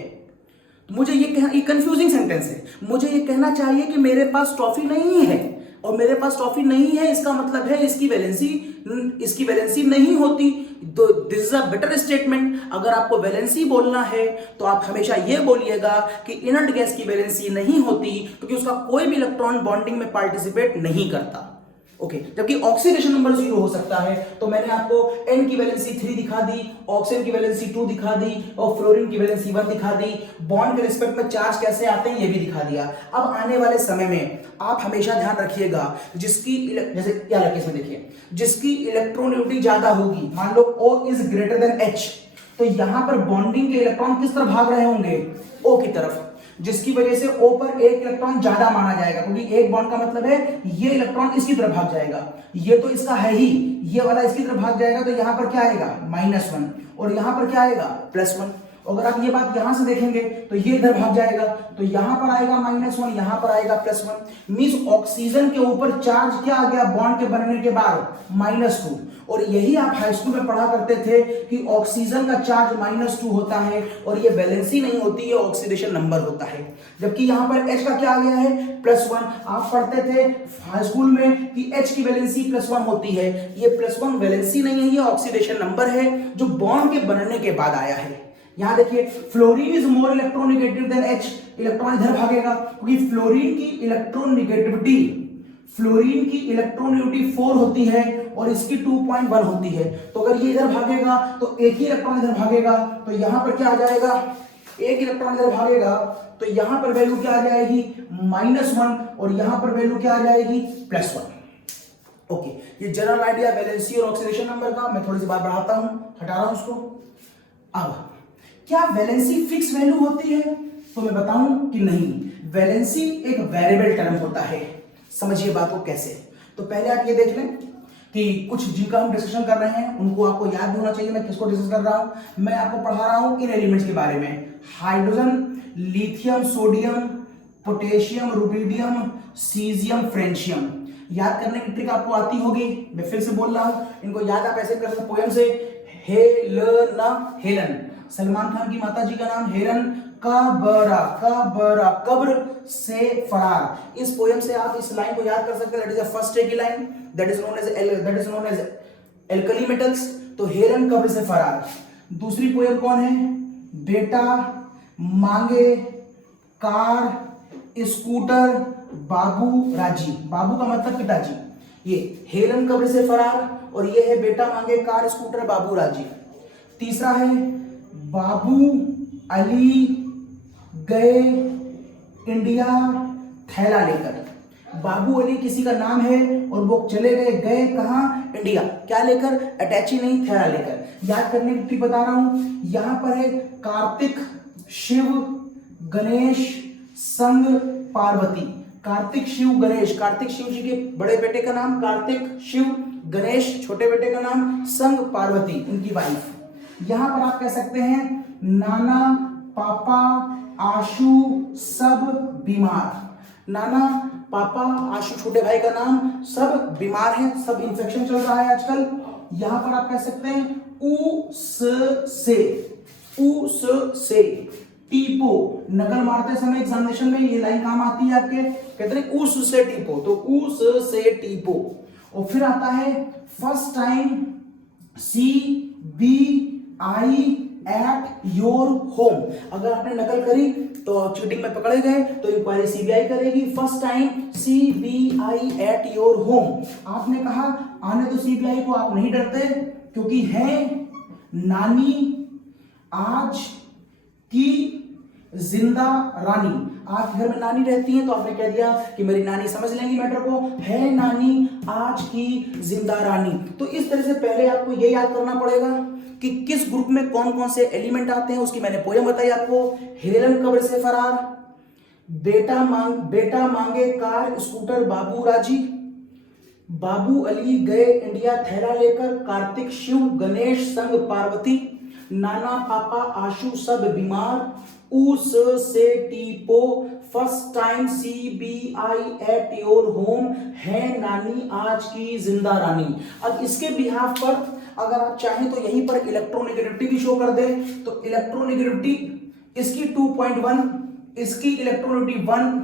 तो मुझे ये कंफ्यूजिंग सेंटेंस है, मुझे ये कहना चाहिए कि मेरे पास टॉफी नहीं है, और मेरे पास टॉफी नहीं है इसका मतलब है इसकी वैलेंसी नहीं होती। This is a better statement. अगर आपको वैलेंसी बोलना है तो आप हमेशा ये बोलिएगा कि इनर्ट गैस की वैलेंसी नहीं होती क्योंकि उसका कोई भी इलेक्ट्रॉन बॉन्डिंग में पार्टिसिपेट नहीं करता। ओके, जबकि ऑक्सीडेशन नंबर 0 हो सकता है। तो मैंने आपको N की वैलेंसी 3 दिखा दी, ऑक्सीजन की वैलेंसी 2 दिखा दी, और फ्लोरीन की वैलेंसी 1 दिखा दी। बॉन्ड के रिस्पेक्ट में चार्ज कैसे आते हैं ये भी दिखा दिया। अब आने वाले समय में आप हमेशा ध्यान रखिएगा, जिसकी जैसे क्या लगे इसमें देखिए, जिसकी इलेक्ट्रोनेगेटिविटी ज्यादा होगी, मान लो O is greater than H, तो यहां पर बॉन्डिंग के इलेक्ट्रॉन किस तरफ भाग रहे होंगे? O की तरफ, जिसकी वजह से O पर एक इलेक्ट्रॉन ज्यादा माना जाएगा, क्योंकि एक बॉन्ड का मतलब है ये इलेक्ट्रॉन इसकी तरफ भाग जाएगा, ये तो इसका है ही, ये वाला इसकी तरफ भाग जाएगा, तो यहां पर क्या आएगा? -1, और यहां पर क्या आएगा? +1। अगर आप ये बात यहां से देखेंगे तो ये इधर भाग जाएगा, तो यहां पर आएगा -1, यहां पर आएगा +1। मींस ऑक्सीजन के ऊपर चार्ज क्या आ गया बॉन्ड के बनने के बाद? -2। और यही आप हाई स्कूल में पढ़ा करते थे कि ऑक्सीजन का चार्ज -2 होता है, और ये वैलेंसी नहीं होती, ये ऑक्सीडेशन नंबर होता है। जबकि यहां पर H का क्या आ गया है? +1। आप पढ़ते थे हाई स्कूल में कि H की वैलेंसी +1 होती है, ये +1 वैलेंसी नहीं है, ये ऑक्सीडेशन नंबर है जो बॉन्ड के बनने के बाद आया है। यहां देखिए, fluorine is more electronegative than H, electron इधर भागेगा, क्योंकि फ्लोरीन की इलेक्ट्रोनेगेटिविटी 4 होती है और इसकी 2.1 होती है। तो अगर ये इधर भागेगा तो एक ही इलेक्ट्रॉन इधर भागेगा, तो यहां पर क्या आ जाएगा? एक इलेक्ट्रॉन इधर भागेगा, तो यहां पर वैल्यू क्या आ जाएगी? -1, और यहां पर वैल्यू क्या आ जाएगी? +1। ओके, ये जनरल आइडिया वैलेंसी और ऑक्सीडेशन नंबर का। मैं थोड़ी सी बात बढ़ाता हूं, हटा रहा हूं उसको। अब क्या वैलेंसी फिक्स वैल्यू होती है? तो मैं बताऊं कि नहीं, वैलेंसी एक वेरिएबल टर्म होता है। समझिए बात को कैसे। तो पहले आप ये देख लें कि कुछ जिनका हम डिस्कशन कर रहे हैं उनको आपको याद भी होना चाहिए मैं किसको डिस्कस कर रहा हूं। मैं आपको पढ़ा रहा हूं इन एलिमेंट्स के बारे में, hydrogen, lithium, sodium, potassium, rubidium, caesium, francium. याद करने की ट्रिक आपको आती होगी, मैं फिर से बोल रहा हूं, इनको याद आप ऐसे कर सकते पोएम से। हेलन, सलमान खान की माता जी का नाम हेलन, कब्र से फरार। इस पोएम से आप इस लाइन को याद कर सकते हैं, दैट इज द फर्स्ट की line, that is known as alkali metals. तो हेलन कब्र से फरार। दूसरी पोएम कौन है? बेटा मांगे कार स्कूटर बाबू राजी। बाबू का मतलब पिताजी। ये हेलन कब्र से फरार, और ये है बेटा मांगे कार स्कूटर बाबू राजी। तीसरा है बाबू अली गए इंडिया थैला लेकर। बाबू अली किसी का नाम है और वो चले गए कहाँ? इंडिया। क्या लेकर? अटैची नहीं, थैला लेकर। याद करने की ट्रिक बता रहा हूं। यहां पर है कार्तिक, शिव, गणेश, संग, पार्वती। कार्तिक, शिव, गणेश। कार्तिक शिव जी के बड़े बेटे का नाम कार्तिक, शिव, गणेश छोटे बेटे का नाम, संग, पार्वती उनकी वाइफ। यहां पर आप कह सकते हैं नाना, पापा, आशु सब बीमार। नाना, पापा, आशु छोटे भाई का नाम, सब बीमार हैं, सब इन्फेक्शन चल रहा है आजकल। यहां पर आप कह सकते हैं उ से टीपो। नकल मारते समय एग्जामिनेशन में ये लाइन काम आती है आपके, कहते हैं उस से टीपो, तो उस से टीपो। और फिर आता है first time CBI at your home. अगर आपने नकल करी तो चीटिंग में पकड़े गए तो इंक्वायरी CBI करेगी। First time CBI at your home. आपने कहा आने तो CBI को, आप नहीं डरते क्योंकि है नानी आज की जिंदा रानी। आप घर में नानी रहती हैं तो आपने कह दिया कि मेरी नानी समझ लेंगी मैटर को, है नानी आज की जिंदा रानी। तो इस तरह से पहले आपको ये याद करना पड़ेगा कि किस ग्रुप में कौन कौन से एलिमेंट आते हैं। उसकी मैंने पोयम बताई आपको। हेलेन कब्र से फरार, बेटा मांगे कार स्कूटर बाबू राजी, बाबू अली गए इंडिया थैला लेकर, कार्तिक, शिव, गणेश, संग, पार्वती, नाना, पापा, आशु सब बीमार, उस से टीपो, first time CBI at your home, है नानी आज की जिंदा रानी। अब इसके बिहाफ पर अगर आप चाहें तो यहीं पर इलेक्ट्रोनेगेटिविटी भी शो कर दे। तो इलेक्ट्रोनेगेटिविटी इसकी 2.1, इसकी इलेक्ट्रोनेगेटिविटी 1,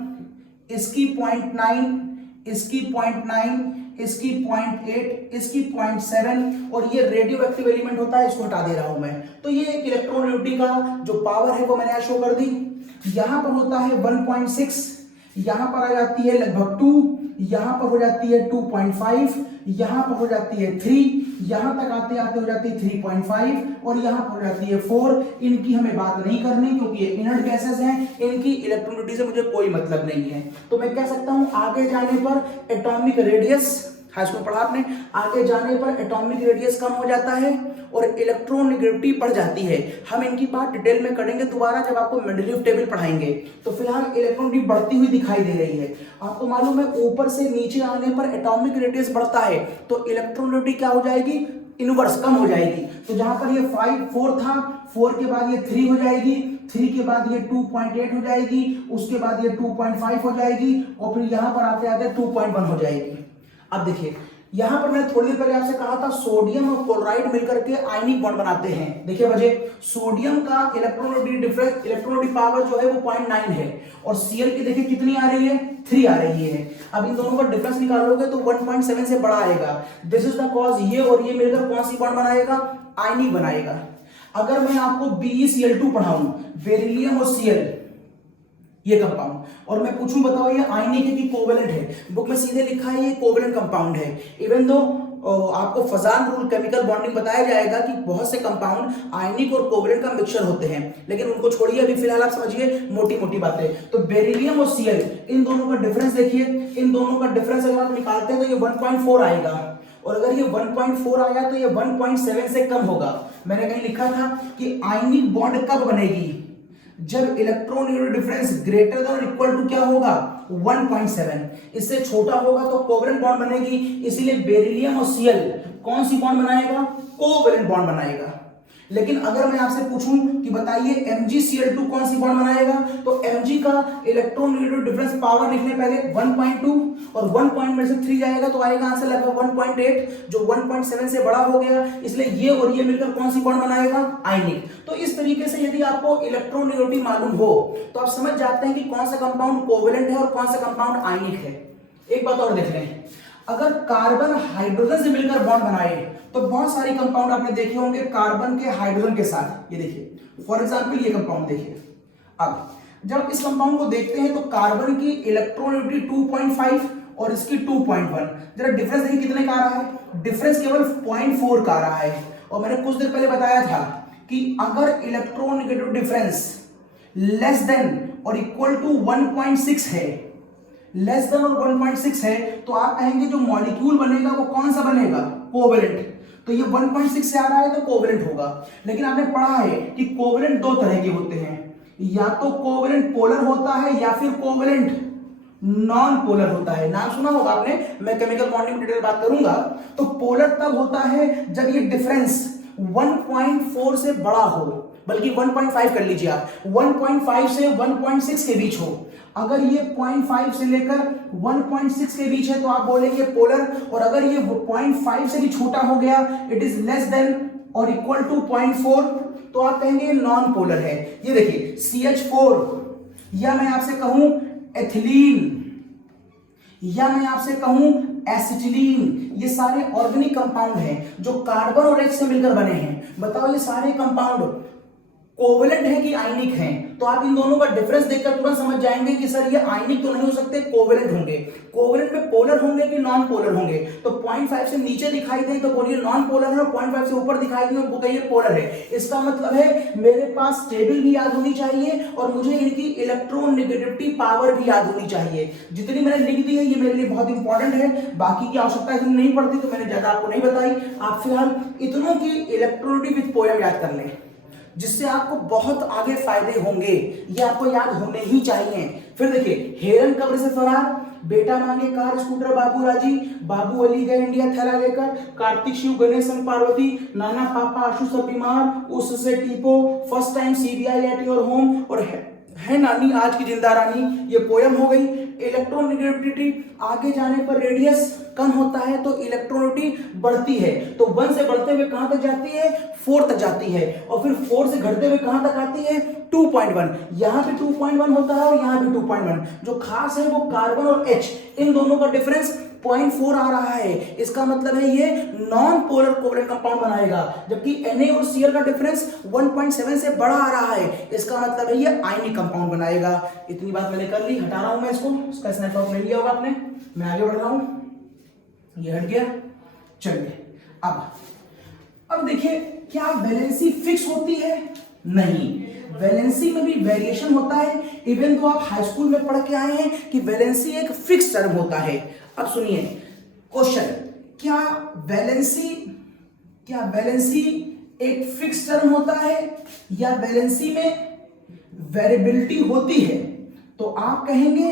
इसकी 0.9, इसकी 0.9, इसकी 0.8, इसकी 0.7 और ये रेडियो एक्टिव एलिमेंट होता है, इसको हटा दे रहा हूं मैं। तो ये एक इलेक्ट्रोनेगेटिविटी का जो पावर है वो मैंने यहां शो कर दी। यहां पर होता है 1.6, यहां पर आ जाती है लगभग 2, यहां पर हो जाती है 2.5, यहां पर हो जाती है 3, यहां तक आते आते हो जाती है 3.5 और यहां पर हो जाती है 4। इनकी हमें बात नहीं करनी क्योंकि ये इनर्ट गैसेस हैं, इनकी इलेक्ट्रोनेगेटिविटी से मुझे कोई मतलब नहीं है। तो मैं कह सकता हूं आगे जाने पर एटॉमिक रेडियस, हाई स्कूल पढ़ा आपने, आगे जाने पर एटॉमिक रेडियस कम हो जाता है और इलेक्ट्रोनेगेटिविटी बढ़ जाती है। हम इनकी बात डिटेल में करेंगे दोबारा जब आपको मेंडलीव टेबल पढ़ाएंगे। तो फिलहाल इलेक्ट्रोनेगेटिविटी बढ़ती हुई दिखाई दे रही है। आपको मालूम है ऊपर से नीचे आने पर एटॉमिक रेडियस बढ़ता है तो इलेक्ट्रोनेगेटिविटी क्या हो जाएगी? इनवर्स, कम हो जाएगी। तो जहां पर ये 4 था, 4 के बाद ये 3 हो जाएगी, 3 के बाद ये 2.8 हो जाएगी, उसके बाद ये 2.5 हो जाएगी और फिर यहां पर आते आते 2.1 हो जाएगी। अब देखिए यहां पर मैंने थोड़ी देर पहले आपसे कहा था सोडियम और क्लोराइड मिलकर के आयनिक बॉन्ड बनाते हैं। देखिए वजह, सोडियम का इलेक्ट्रोनेगेटिव पावर जो है वो 0.9 है और Cl की देखिए कितनी आ रही है? 3 आ रही है। अब इन दोनों का डिफरेंस निकालोगे तो 1.7 से बड़ा आएगा। दिस इज द कॉज, ये और ये मिलकर कौन सी बॉन्ड बनाएगा? आयनिक बनाएगा। अगर मैं आपको BeCl2 पढ़ाऊं, बेरिलियम और Cl ये कंपाउंड, और मैं पूछूं बताओ ये आयनिक है कि कोवेलेंट है? बुक में सीधे लिखा है ये कोवेलेंट कंपाउंड है। इवन दो आपको फजान रूल केमिकल बॉन्डिंग बताया जाएगा कि बहुत से कंपाउंड आयनिक और कोवेलेंट का मिक्सचर होते हैं, लेकिन उनको छोड़िए, अभी फिलहाल आप समझिए मोटी मोटी बातें। तो बेरिलियम और Cl इन दोनों का डिफरेंस देखिए, इन दोनों का डिफरेंस अगर आप निकालते हैं तो ये 1.4 आएगा और अगर ये 1.4 आया तो ये 1.7 से कम होगा। मैंने कहीं लिखा था कि आयनिक बॉन्ड कब बनेगी? जब electron difference greater than equal to क्या होगा? 1.7। इससे छोटा होगा तो कोवेलेंट बॉन्ड बनेगी। इसीलिए बेरिलियम और Cl कौन सी बॉन्ड बनाएगा? कोवेलेंट बॉन्ड बनाएगा। लेकिन अगर मैं आपसे पूछूं कि बताइए MgCl2 कौन सी बॉन्ड बनाएगा, तो Mg का इलेक्ट्रोनेगेटिव डिफरेंस पावर लिखने पहले 1.2 और 1 पॉइंट में से 3 जाएगा तो आएगा आंसर लगभग 1.8, जो 1.7 से बड़ा हो गया। इसलिए ये और ये मिलकर कौन सी बॉन्ड बनाएगा? आयनिक। तो इस तरीके से यदि आपको इलेक्ट्रोनेगेटिविटी मालूम हो तो आप समझ जाते हैं कि कौन सा कंपाउंड कोवेलेंट है और कौन सा कंपाउंड आयनिक है। एक बात और देख लें, अगर कार्बन हाइड्रोजन से मिलकर बॉन्ड बनाए तो बहुत सारी कंपाउंड आपने देखे होंगे कार्बन के हाइड्रोजन के साथ। ये देखिए फॉर एग्जांपल ये कंपाउंड देखिए। अब जब इस कंपाउंड को देखते हैं तो कार्बन की इलेक्ट्रोनेगेटिविटी 2.5 और इसकी 2.1, जरा डिफरेंस देखिए कितने का आ रहा है? डिफरेंस केवल 0.4 का आ रहा है। और मैंने कुछ देर पहले बताया था कि अगर इलेक्ट्रोनेगेटिव डिफरेंस लेस देन और इक्वल टू 1.6 है, लेस देन और 1.6 है, तो आप कहेंगे जो मॉलिक्यूल बनेगा वो कौन सा बनेगा, कोवेलेंट। तो ये 1.6 से आ रहा है तो कोवेलेंट होगा। लेकिन आपने पढ़ा है कि कोवेलेंट दो तरह के होते हैं, या तो कोवेलेंट पोलर होता है या फिर कोवेलेंट नॉन पोलर होता है। नाम सुना होगा आपने, मैं केमिकल बॉन्डिंग में डिटेल बात करूंगा। तो पोलर तब होता है जब ये डिफरेंस 1.4 से बड़ा हो, बल्कि 1.5 कर लीजिए आप, 1.5 से 1.6 के बीच हो। अगर ये 0.5 से लेकर 1.6 के बीच है तो आप बोलेंगे पोलर, और अगर ये 0.5 से भी छोटा हो गया, इट इज लेस देन और इक्वल टू 0.4, तो आप कहेंगे नॉन पोलर है। ये देखिए CH4, या मैं आपसे कहूं एथिलीन, या मैं आपसे कहूं एसिटिलीन, ये सारे ऑर्गेनिक कंपाउंड हैं जो कार्बन और H से मिलकर बने हैं। बताओ ये सारे कंपाउंड कोवेलेंट है कि आयनिक हैं? तो आप इन दोनों का डिफरेंस देखकर तुरंत समझ जाएंगे कि सर ये आयनिक तो नहीं हो सकते, कोवेलेंट होंगे। कोवेलेंट में पोलर होंगे कि नॉन पोलर होंगे? तो 0.5 से नीचे दिखाई दे तो बोलिए नॉन पोलर है, और 0.5 से ऊपर दिखाई दे तो कहिए पोलर है। इसका मतलब है मेरे पास टेबल भी याद होनी चाहिए और मुझे इनकी इलेक्ट्रोनेगेटिविटी पावर भी याद होनी चाहिए। जितनी मैंने लिख दी है ये मेरे लिए बहुत इंपॉर्टेंट है, बाकी की आवश्यकता इतनी नहीं पड़ती तो मैंने ज्यादा आपको नहीं बताई। आप फिलहाल इतनों की इलेक्ट्रोनेगेटिविटी विद पोएम याद कर लें, जिससे आपको बहुत आगे फायदे होंगे। ये आपको याद होने ही चाहिए। फिर देखिए, हेरन कब्र से फरार, बेटा मांगे कार स्कूटर बाबू राजी, बाबू अली गए इंडिया थैला लेकर, कार्तिक शिव गणेश संग पार्वती, नाना पापा आशु सब बीमार, उससे टीपो, first time CBI at your home, और है नानी आज की जिंदा रानी। ये पोयम हो गई। इलेक्ट्रोनेगेटिविटी, आगे जाने पर रेडियस कम होता है तो इलेक्ट्रोनेगेटिविटी बढ़ती है। तो 1 से बढ़ते हुए कहां तक जाती है, 4 तक जाती है, और फिर 4 से घटते हुए कहां तक आती है, 2.1। यहां पे 2.1 होता है और यहां भी 2.1। जो खास है वो कार्बन और H, इन दोनों का डिफरेंस 0.4 आ रहा है। इसका मतलब है ये नॉन पोलर कोवेलेंट कंपाउंड बनाएगा, जबकि Na और Cl का डिफरेंस 1.7 से बड़ा आ रहा है। इसका मतलब है ये आयनिक कंपाउंड बनाएगा। इतनी बात मैंने कर ली, हटा रहा हूं मैं इसको, इसका स्नैपशॉट ले लिया होगा आपने। मैं आगे बढ़ रहा हूं, ये हट गया। चलिए अब देखिए, क्या वैलेंसी फिक्स होती है? नहीं, वैलेंसी में भी वेरिएशन होता है। इवन तो आप हाई स्कूल में पढ़ के आए हैं कि वैलेंसी एक फिक्स टर्म होता है। अब सुनिए क्वेश्चन, क्या वैलेंसी एक फिक्स टर्म होता है या वैलेंसी में वेरिएबिलिटी होती है? तो आप कहेंगे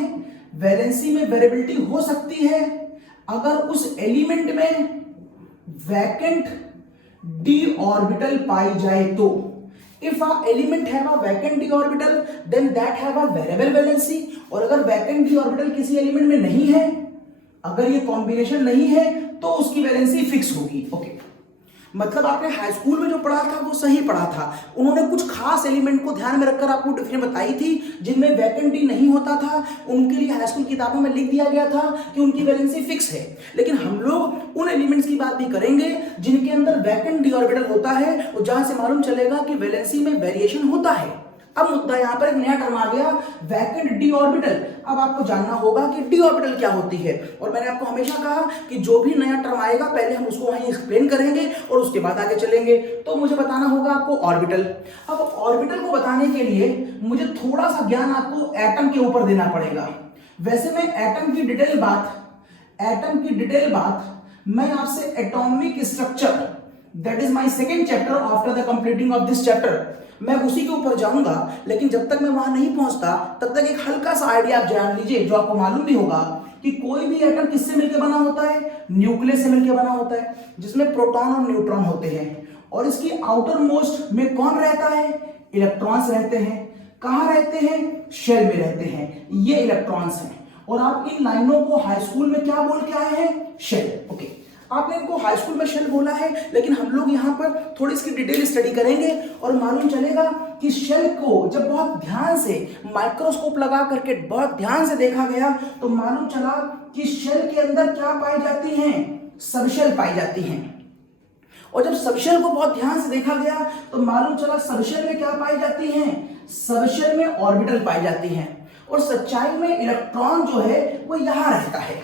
वैलेंसी में वेरिएबिलिटी हो सकती है अगर उस एलिमेंट में वैकेंट d ऑर्बिटल पाई जाए तो। If a element have a vacant d orbital, then that have a variable valency। और अगर vacant d orbital किसी एलिमेंट में नहीं है, अगर ये कॉम्बिनेशन नहीं है, तो उसकी वैलेंसी फिक्स होगी। ओके, मतलब आपने हाई स्कूल में जो पढ़ा था वो सही पढ़ा था। उन्होंने कुछ खास एलिमेंट को ध्यान में रखकर आपको डिफिनेशन बताई थी जिनमें वैकेंट डी नहीं होता था, उनके लिए हाई स्कूल किताबों में लिख दिया गया था कि उनकी वैलेंसी फिक्स है। लेकिन हम लोग उन एलिमेंट्स की बात भी करेंगे जिनके अंदर वैकेंट डी ऑर्बिटल होता है और जहां से मालूम चलेगा कि वैलेंसी में वेरिएशन होता है। अब मुद्दा यहां पर एक नया टर्म आ गया, वैकेंट डी ऑर्बिटल। अब आपको जानना होगा कि डी ऑर्बिटल क्या होती है, और मैंने आपको हमेशा कहा कि जो भी नया टर्म आएगा पहले हम उसको वहीं एक्सप्लेन करेंगे और उसके बाद आगे चलेंगे। तो मुझे बताना होगा आपको ऑर्बिटल। अब ऑर्बिटल को बताने के लिए मुझे थोड़ा सा ज्ञान आपको एटम के ऊपर देना पड़ेगा। वैसे मैं एटम की डिटेल बात मैं आपसे atomic structure, that is my second chapter after the completing of this chapter, मैं उसी के ऊपर जाऊंगा। लेकिन जब तक मैं वहां नहीं पहुंचता तब तक एक हल्का सा आइडिया आप जान लीजिए, जो आपको मालूम भी होगा कि कोई भी एटम किससे मिलकर बना होता है, न्यूक्लियस से मिलकर बना होता है, जिसमें प्रोटॉन और न्यूट्रॉन होते हैं। और इसकी आउटर मोस्ट में कौन रहता है, इलेक्ट्रॉन्स रहते हैं। कहां रहते हैं, शेल में रहते हैं, ये इलेक्ट्रॉन्स हैं। और आप इन लाइनों को हाई स्कूल में क्या बोल के आए हैं, शेल। ओके, आपने इनको हाई स्कूल में शेल बोला है, लेकिन हम लोग यहाँ पर थोड़ी इसकी डिटेल स्टडी करेंगे और मालूम चलेगा कि शेल को जब बहुत ध्यान से माइक्रोस्कोप लगा करके बहुत ध्यान से देखा गया तो मालूम चला कि शेल के अंदर क्या पाई जाती हैं, सबशेल पाई जाती हैं। और जब सबशेल को बहुत ध्यान से देखा गया तो मालूम चला सबशेल में क्या पाई जाती हैं, सबशेल में ऑर्बिटल पाई जाती हैं। और सच्चाई में इलेक्ट्रॉन जो है वो यहां रहता है।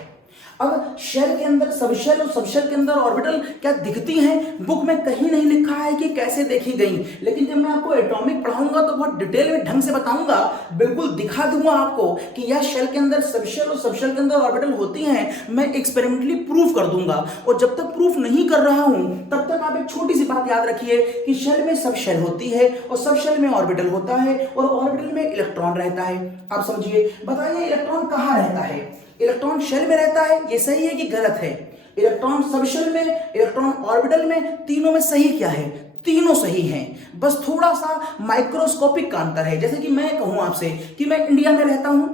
अब शेल के अंदर सबशेल और सबशेल के अंदर ऑर्बिटल क्या दिखती हैं, बुक में कहीं नहीं लिखा है कि कैसे देखी गई, लेकिन जब मैं आपको एटॉमिक पढ़ाऊंगा तो बहुत डिटेल में ढंग से बताऊंगा, बिल्कुल दिखा दूंगा आपको कि यह शेल के अंदर सबशेल और सबशेल के अंदर ऑर्बिटल होती हैं, मैं एक्सपेरिमेंटली प्रूफ कर दूंगा। और जब तक प्रूफ नहीं कर रहा हूं तब तक आप एक छोटी सी बात याद रखिए कि शेल में सबशेल होती है और सबशेल में ऑर्बिटल होता है और ऑर्बिटल में इलेक्ट्रॉन रहता है। आप समझिए, बताइए इलेक्ट्रॉन कहां रहता है? इलेक्ट्रॉन शेल में रहता है, ये सही है कि गलत है? इलेक्ट्रॉन सबशेल में, इलेक्ट्रॉन ऑर्बिटल में, तीनों में सही क्या है? तीनों सही हैं, बस थोड़ा सा माइक्रोस्कोपिक का अंतर है। जैसे कि मैं कहूं आपसे कि मैं इंडिया में रहता हूं,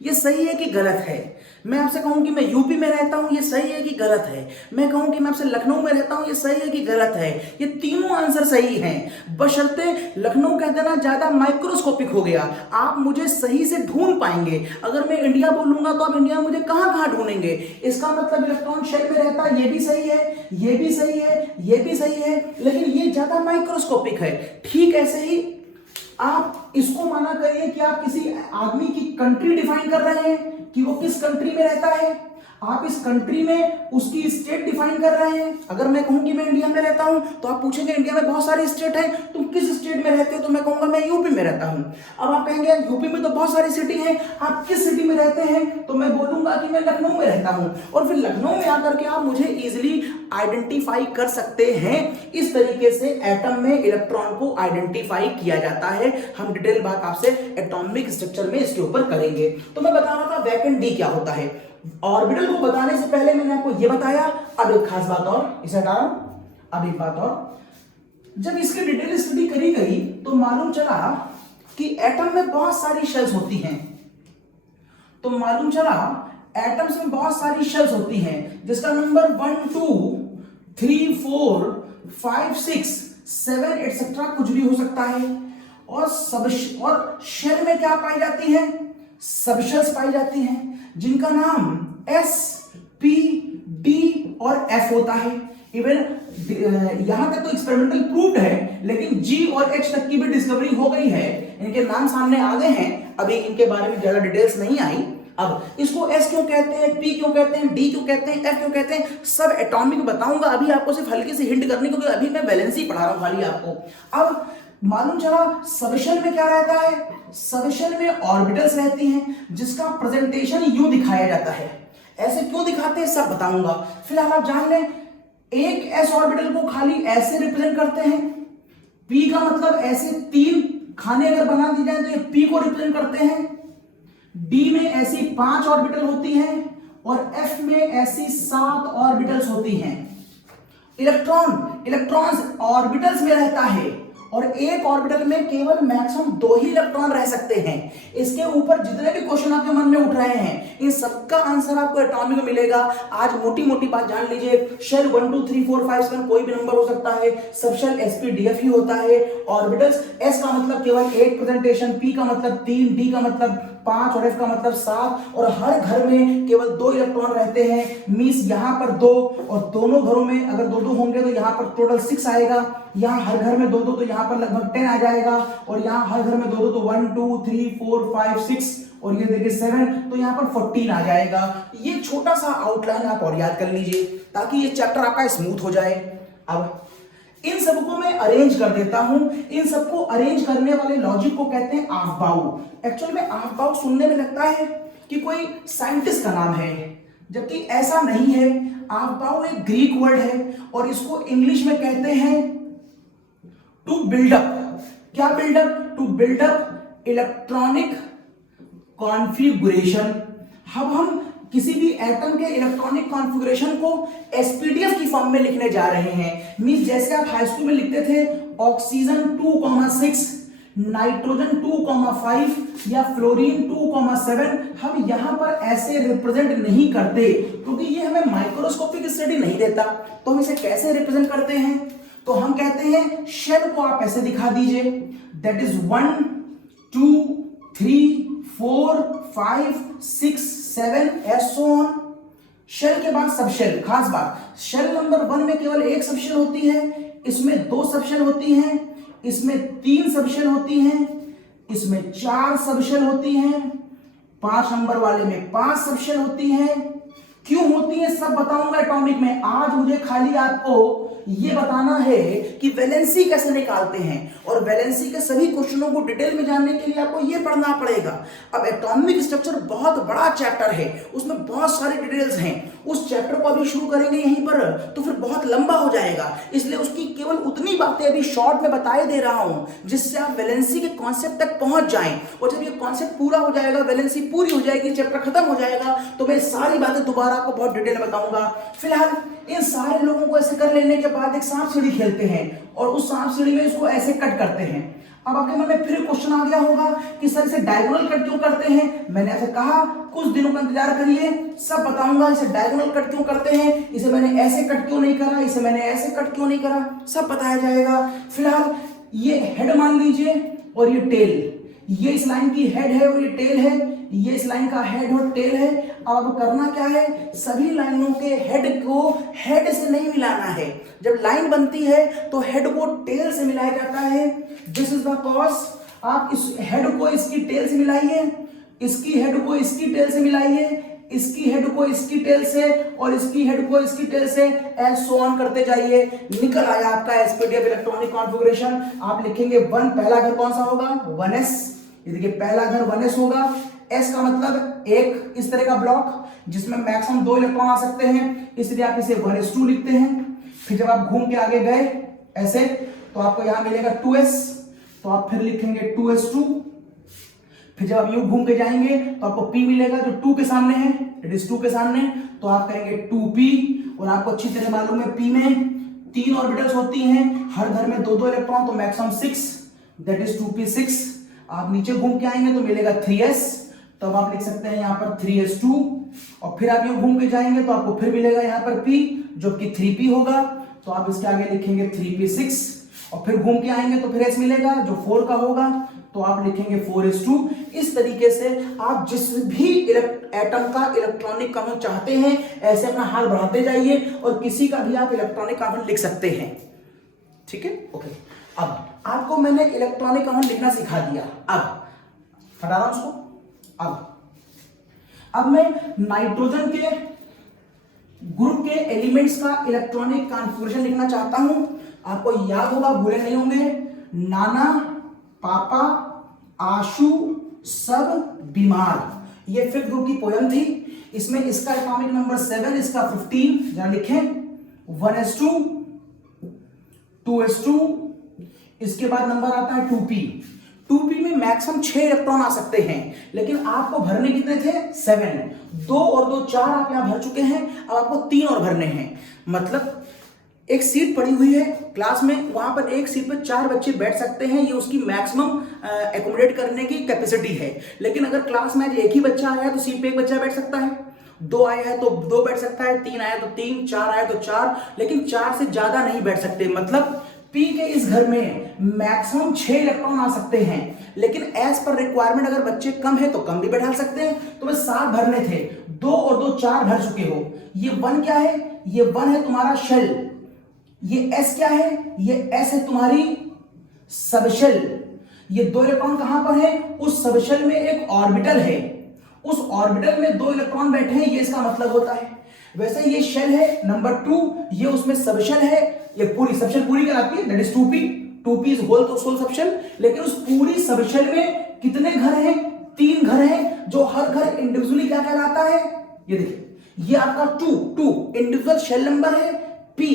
ये सही है कि गलत है? मैं आपसे कहूं कि मैं यूपी में रहता हूं, ये सही है कि गलत है? मैं कहूं कि मैं आपसे लखनऊ में रहता हूं, ये सही है कि गलत है? ये तीनों आंसर सही हैं, बशर्ते लखनऊ कह देना ज्यादा माइक्रोस्कोपिक हो गया, आप मुझे सही से ढूंढ पाएंगे। अगर मैं इंडिया बोलूंगा तो आप इंडिया में मुझे कहां कहां ढूंढेंगे? इसका मतलब इलेक्ट्रॉन शेल में रहता है, ये भी सही है, ये भी सही है, ये भी सही है, लेकिन ये ज्यादा माइक्रोस्कोपिक है। ठीक ऐसे ही आप इसको माना करिए कि आप किसी आदमी की कंट्री डिफाइन कर रहे हैं कि वो किस कंट्री में रहता है, आप इस कंट्री में उसकी स्टेट डिफाइन कर रहे हैं। अगर मैं कहूं कि मैं इंडिया में रहता हूं तो आप पूछेंगे इंडिया में बहुत सारी स्टेट है, तुम किस स्टेट में रहते हो? तो मैं कहूंगा मैं यूपी में रहता हूं। अब आप कहेंगे यूपी में तो बहुत सारी सिटी है, आप किस सिटी में रहते हैं? तो मैं बोलूंगा कि मैं लखनऊ में रहता हूं, और फिर लखनऊ में आकर के आप मुझे इजिली आइडेंटिफाई कर सकते हैं। इस तरीके से एटम में इलेक्ट्रॉन को आइडेंटिफाई किया जाता है। हम डिटेल बात आपसे एटॉमिक स्ट्रक्चर में इसके ऊपर करेंगे। तो मैं बता रहा था वैकेंट डी क्या होता है। ऑर्बिटल को बताने से पहले मैंने आपको यह बताया। अब एक खास बात और, इसे हटा रहा हूं। अब एक बात और, जब इसकी डिटेल स्टडी करी गई तो मालूम चला कि एटम में बहुत सारी शेल्स होती हैं। तो मालूम चला एटम्स में बहुत सारी शेल्स होती हैं, जिसका नंबर 1 2 3 4 5 6 7 एटसेट्रा कुछ भी हो सकता है। और शेल में क्या पाई जाती है? सबशेल्स पाई जाती हैं, जिनका नाम S, P, D और F होता है। इवन यहां तक तो एक्सपेरिमेंटल प्रूव्ड है, लेकिन G और H तक की भी डिस्कवरी हो गई है, इनके नाम सामने आ गए हैं। अभी इनके बारे में ज्यादा डिटेल्स नहीं आई। अब इसको S क्यों कहते हैं, P क्यों कहते हैं, D क्यों कहते हैं, F क्यों कहते हैं, सब एटॉमिक बताऊंगा। अभी आपको सिर्फ हल्की सी हिंट करनी, क्योंकि अभी मैं वैलेंसी पढ़ा रहा हूं खाली आपको। अब मालूम चला सबशेल में क्या रहता है? सबशेल में ऑर्बिटल्स रहती हैं, जिसका प्रेजेंटेशन यूं दिखाया जाता है। ऐसे क्यों दिखाते हैं सब बताऊंगा। फिलहाल आप जान लें, एक s ऑर्बिटल को खाली ऐसे रिप्रेजेंट करते हैं। p का मतलब ऐसे 3 खाने अगर बना दी जाए तो ये p को रिप्रेजेंट करते हैं। d में ऐसी 5 ऑर्बिटल होती हैं और f में ऐसी 7 ऑर्बिटल्स होती हैं। इलेक्ट्रॉन्स ऑर्बिटल्स में रहता है और एक ऑर्बिटल में केवल मैक्सिमम 2 ही इलेक्ट्रॉन रह सकते हैं। इसके ऊपर जितने भी क्वेश्चन आपके मन में उठ रहे हैं, इन सबका आंसर आपको एटॉमिक में मिलेगा। आज मोटी मोटी बात जान लीजिए, शेल 1 2 3 4 5 7 कोई भी नंबर हो सकता है, सबशेल sp df ही होता है। ऑर्बिटल्स s का मतलब केवल एक प्रेजेंटेशन, p का मतलब 3, d का मतलब 5 और f का मतलब 7, और हर घर में केवल 2 इलेक्ट्रॉन रहते हैं। मींस यहाँ पर 2 और दोनों घरों में अगर 2-2 होंगे तो यहाँ पर टोटल 6 आएगा। यहाँ हर घर में 2-2 तो यहाँ पर लगभग 10 आ जाएगा, और यहाँ हर घर में 2-2 तो 1 2 3 4 5 6 और ये देखिए 7, तो यहाँ पर 14 आ जाएगा। ये छोटा सा आउटलाइन आप और याद कर लीजिए ताकि ये चैप्टर आपका स्मूथ हो जाए। अब इन सबको मैं अरेंज कर देता हूं। इन सबको अरेंज करने वाले लॉजिक को कहते हैं आफ्बाउ। एक्चुअल में आफ्बाउ सुनने में लगता है कि कोई साइंटिस्ट का नाम है, जबकि ऐसा नहीं है। आफ्बाउ एक ग्रीक वर्ड है और इसको इंग्लिश में कहते हैं टू बिल्डअप। क्या build up? To build up electronic configuration. अब हम किसी भी एटम के इलेक्ट्रॉनिक कॉन्फ़िगरेशन को एसपीडीएफ की फॉर्म में लिखने जा रहे हैं। मींस जैसे आप हाई स्कूल में लिखते थे ऑक्सीजन 2,6, नाइट्रोजन 2,5 या फ्लोरीन 2,7, हम यहां पर ऐसे रिप्रेजेंट नहीं करते क्योंकि ये हमें माइक्रोस्कोपिक स्टडी नहीं देता। तो हम इसे कैसे रिप्रेजेंट करते हैं? तो हम कहते हैं शेल को आप ऐसे दिखा दीजिए, that is 1 2 3 4 5 6 7 so on। Shell के बाद सबशेल। खास बात, शेल नंबर 1 में केवल एक सबशेल होती है, इसमें 2 सबशेल होती हैं, इसमें 3 सबशेल होती हैं, इसमें 4 सबशेल होती हैं, 5 नंबर वाले में 5 सबशेल होती हैं। क्यों होती है सब बताऊंगा एटॉमिक में। आज मुझे खाली आपको ये बताना है कि वैलेंसी कैसे निकालते हैं, और वैलेंसी के सभी क्वेश्चनों को डिटेल में जानने के लिए आपको ये पढ़ना पड़ेगा। अब एटॉमिक स्ट्रक्चर बहुत बड़ा चैप्टर है, उसमें बहुत सारे डिटेल्स हैं। उस चैप्टर को अभी शुरू करेंगे यहीं पर तो फिर बहुत लंबा हो जाएगा, इसलिए उसकी केवल उतनी बातें अभी शॉर्ट में बताए दे रहा हूं जिससे आप वैलेंसी के कॉन्सेप्ट तक पहुंच जाएं। और जब ये कॉन्सेप्ट पूरा हो जाएगा, वैलेंसी पूरी हो जाएगी, चैप्टर खत्म हो जाएगा, तो मैं सारी बातें दोबारा आपको बहुत डिटेल में बताऊंगा। फिलहाल इन सारे लोगों को ऐसे कर लेने के बाद एक सांप सीढ़ी खेलते हैं और उस सांप सीढ़ी में इसको ऐसे कट करते हैं। अब आपके मन में फिर क्वेश्चन आ गया होगा कि सर इसे डायगोनल कट क्यों करते हैं। मैंने ऐसे कहा कुछ दिनों का इंतजार करिए, सब बताऊंगा। इसे डायगोनल कट क्यों करते हैं, इसे मैंने ऐसे कट क्यों नहीं करा, इसे मैंने ऐसे कट क्यों नहीं करा, सब बताया जाएगा। फिलहाल ये हेड मान लीजिए और ये टेल, ये इस लाइन की हेड है और ये टेल है, ये इस लाइन का हेड और टेल है। अब करना क्या है, सभी लाइनों के हेड को हेड से नहीं मिलाना है। जब लाइन बनती है तो हेड को टेल से मिलाया जाता है। This is the cause. आप इस हेड को इसकी टेल से मिलाइए, इसकी हेड को इसकी टेल से मिलाइए, इसकी हेड को इसकी टेल से और इसकी हेड को इसकी टेल से, एज सो ऑन करते जाइए। निकल आया आपका एसपीडीएफ इलेक्ट्रॉनिक कॉन्फ़िगरेशन। आप लिखेंगे 1, पहला घर कौन सा होगा, 1s। ये देखिए पहला घर 1s होगा। एस का मतलब एक इस तरह का ब्लॉक जिसमें मैक्सिमम 2 इलेक्ट्रॉन आ सकते हैं, इसलिए आप इसे 1s2 लिखते हैं। फिर जब आप घूम के आगे गए ऐसे तो आपको यहां मिलेगा 2s, तो आप फिर लिखेंगे 2s2। फिर जब आप यूं घूम के जाएंगे तो आपको P मिलेगा जो 2 के सामने है, इट इज 2 के सामने, तो आप कहेंगे 2p। और आपको अच्छी तरह मालूम है P में 3 ऑर्बिटल्स होती हैं, हर घर में 2-2 इलेक्ट्रॉन, तो मैक्सिमम 6, दैट इज 2p6। आप नीचे घूम के आएंगे तो मिलेगा 3s, तब आप लिख सकते हैं यहाँ पर 3s2। और फिर आप यूं घूम के जाएंगे तो आपको फिर मिलेगा यहाँ पर P जो कि 3p होगा, तो आप इसके आगे लिखेंगे 3p6। और फिर घूम के आएंगे तो फिर s मिलेगा जो 4 का होगा, तो आप लिखेंगे 4s2। इस तरीके से आप जिस भी एटम का इलेक्ट्रॉनिक कॉन्फिगरेशन चाहते हैं ऐसे अपना हाथ बढ़ाते जाइए और किसी का भी आप इलेक्ट्रॉनिक कॉन्फिगरेशन लिख सकते हैं। ठीक है, ओके। अब आपको मैंने इलेक्ट्रॉनिक कॉन्फिगरेशन लिखना सिखा दिया। अब हटा रहा हूं उसको। अब मैं नाइट्रोजन के ग्रुप के एलिमेंट्स का इलेक्ट्रॉनिक कॉन्फिगरेशन लिखना चाहता हूं। आपको याद होगा, भूले नहीं होंगे, नाना, पापा, आशु, सब बीमार। ये 5th ग्रुप की पोएम थी। इसमें इसका एटॉमिक नंबर 7, इसका 15, जरा लिखें 1s2, 2s2, इसके बाद नंबर आता है 2p। 2p में मैक्सिमम 6 इलेक्ट्रॉन आ सकते हैं, लेकिन आपको भरने कितने थे, 7। 2 और 2 4 आप यहां भर चुके हैं, अब आपको 3 और भरने हैं। मतलब एक सीट पड़ी हुई है क्लास में, वहां पर एक सीट पर 4 बच्चे बैठ सकते हैं, ये उसकी मैक्सिमम एकोमोडेट करने की कैपेसिटी है। लेकिन अगर क्लास में एक ही बच्चा आया है तो सीट पे एक बच्चा बैठ सकता है, 2 आया है तो 2 बैठ सकता है, 3 आया तो 3, 4 आया तो 4, लेकिन 4 से ज्यादा नहीं बैठ सकते। मतलब P के इस घर में मैक्सिमम 6 इलेक्ट्रॉन आ सकते हैं, लेकिन एज पर रिक्वायरमेंट अगर बच्चे कम है तो कम भी बैठा सकते हैं। तो मैं 7 भरने थे, 2 और 2 4 भर चुके हो। ये 1 क्या है, ये 1 है तुम्हारा शेल। ये S क्या है, ये S है तुम्हारी सबशेल। ये 2 इलेक्ट्रॉन कहां पर है, उस सबशेल में एक ऑर्बिटल है, उस ऑर्बिटल में 2 इलेक्ट्रॉन बैठे हैं, ये इसका मतलब होता है। वैसे ये शेल है नंबर 2, ये उसमें सबशेल है, ये पूरी सबशेल पूरी कहलाती है, that is 2p। 2p is whole तो सोल सबशेल। लेकिन उस पूरी सबशेल में कितने घर हैं, 3 घर हैं, जो हर घर इंडिविजुअली क्या कहलाता है, ये देखिए, ये आपका 2 इंडिविजुअल शेल नंबर है। p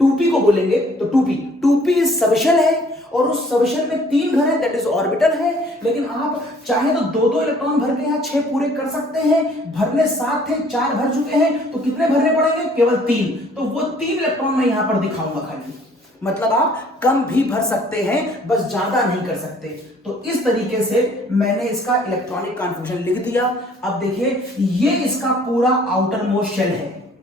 2p को बोलेंगे तो 2p इज सबशेल है, और उस सबशेल में 3 घर है, दैट इज ऑर्बिटल है। लेकिन आप चाहे तो 2-2 इलेक्ट्रॉन भर के यहाँ 6 पूरे कर सकते हैं। भरने 7 थे, 4 भर चुके हैं, तो कितने भरने पड़ेंगे, केवल 3। तो वो 3 इलेक्ट्रॉन मैं यहां पर दिखाऊंगा खाली। मतलब आप कम भी भर सकते हैं, बस ज्यादा नहीं कर सकते। तो इस तरीके से मैंने इसका इलेक्ट्रॉनिक कॉन्फिगरेशन लिख दिया। अब देखिए, ये इसका पूरा आउटर मोस्ट शेल है।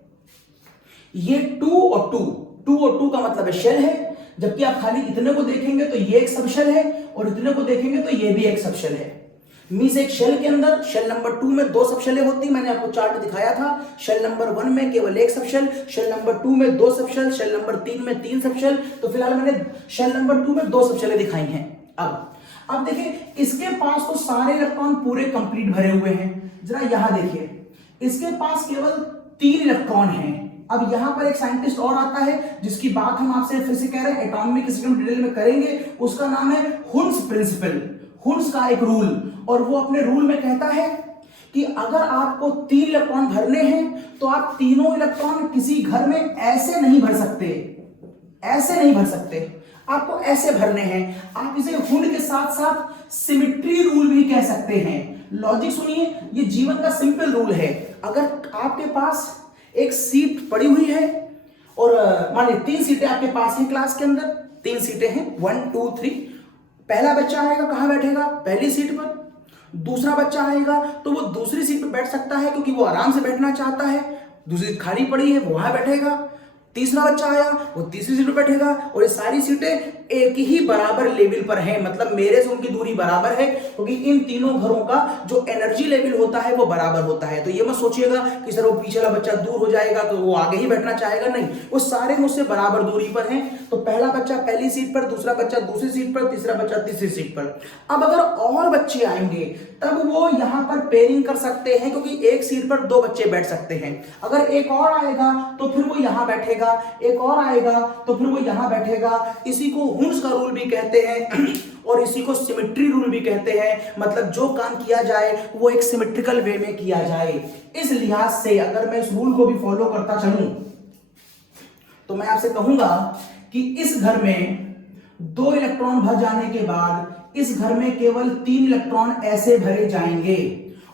ये 2 और 2 का मतलब है शेल है, जबकि आप खाली इतने को देखेंगे तो ये एक सबशेल है, और इतने को देखेंगे तो ये भी एक सबशेल है। मींस एक शेल के अंदर शेल नंबर 2 में 2 सबशेलें होती, मैंने आपको चार्ट दिखाया था। शेल नंबर 1 में केवल 1 सबशेल, शेल नंबर 2 में 2 सबशेल, शेल नंबर 3 में 3 सबशेल। तो फिलहाल मैंने शेल नंबर 2 में 2 सबशेलें दिखाई हैं। अब देखिए, इसके पास तो सारे इलेक्ट्रॉन पूरे कंप्लीट भरे हुए हैं। जरा यहां देखिए, इसके पास केवल 3 इलेक्ट्रॉन हैं। अब यहां पर एक साइंटिस्ट और आता है जिसकी बात हम आपसे फिर से कह रहे हैं, एटॉमिक सिस्टम डिटेल में करेंगे, उसका नाम है हुन्स प्रिंसिपल, हुन्स का एक रूल। और वो अपने रूल में कहता है कि अगर आपको 3 इलेक्ट्रॉन भरने हैं तो आप तीनों इलेक्ट्रॉन किसी घर में ऐसे नहीं भर सकते, ऐसे नहीं भर सकते, आपको ऐसे भरने हैं। आप इसे हुन के साथ साथ सिमिट्री रूल भी कह सकते हैं। लॉजिक सुनिए, ये जीवन का सिंपल रूल है। अगर आपके पास एक सीट पड़ी हुई है और मान लीजिए 3 सीटें आपके पास हैं क्लास के अंदर, 3 सीटें हैं 1 2 3। पहला बच्चा आएगा, कहां बैठेगा? पहली सीट पर। दूसरा बच्चा आएगा तो वो दूसरी सीट पर बैठ सकता है क्योंकि वो आराम से बैठना चाहता है, दूसरी सीट खाली पड़ी है वो वहां बैठेगा। तीसरा बच्चा आया, वो तीसरी सीट पर बैठेगा। और ये सारी सीटें एक ही बराबर लेवल पर हैं, मतलब मेरे से उनकी दूरी बराबर है क्योंकि इन तीनों घरों का जो एनर्जी लेवल होता है वो बराबर होता है। तो ये मत सोचिएगा कि सर वो पीछे वाला बच्चा दूर हो जाएगा तो वो आगे ही बैठना चाहेगा, नहीं, वो सारे मुझसे बराबर दूरी पर हैं। तो पहला बच्चा पहली सीट पर, दूसरा बच्चा दूसरी सीट पर, तीसरा बच्चा तीसरी सीट पर। अब अगर और बच्चे आएंगे तब वो यहां पर पेयरिंग कर सकते हैं क्योंकि एक सीट पर 2 बच्चे बैठ सकते हैं। अगर एक और आएगा तो फिर वो यहां बैठेगा, एक और आएगा तो फिर वो यहां बैठेगा। इसी को हुन्स का रूल भी कहते हैं और इसी को सिमेट्री रूल भी कहते हैं, मतलब जो काम किया जाए वो एक सिमेट्रिकल वे में किया जाए। इस लिहाज से अगर मैं इस रूल को भी फॉलो करता चलूं तो मैं आपसे कहूंगा कि इस घर में 2 इलेक्ट्रॉन भर जाने के बाद इस घर में केवल 3 इलेक्ट्रॉन ऐसे भरे जाएंगे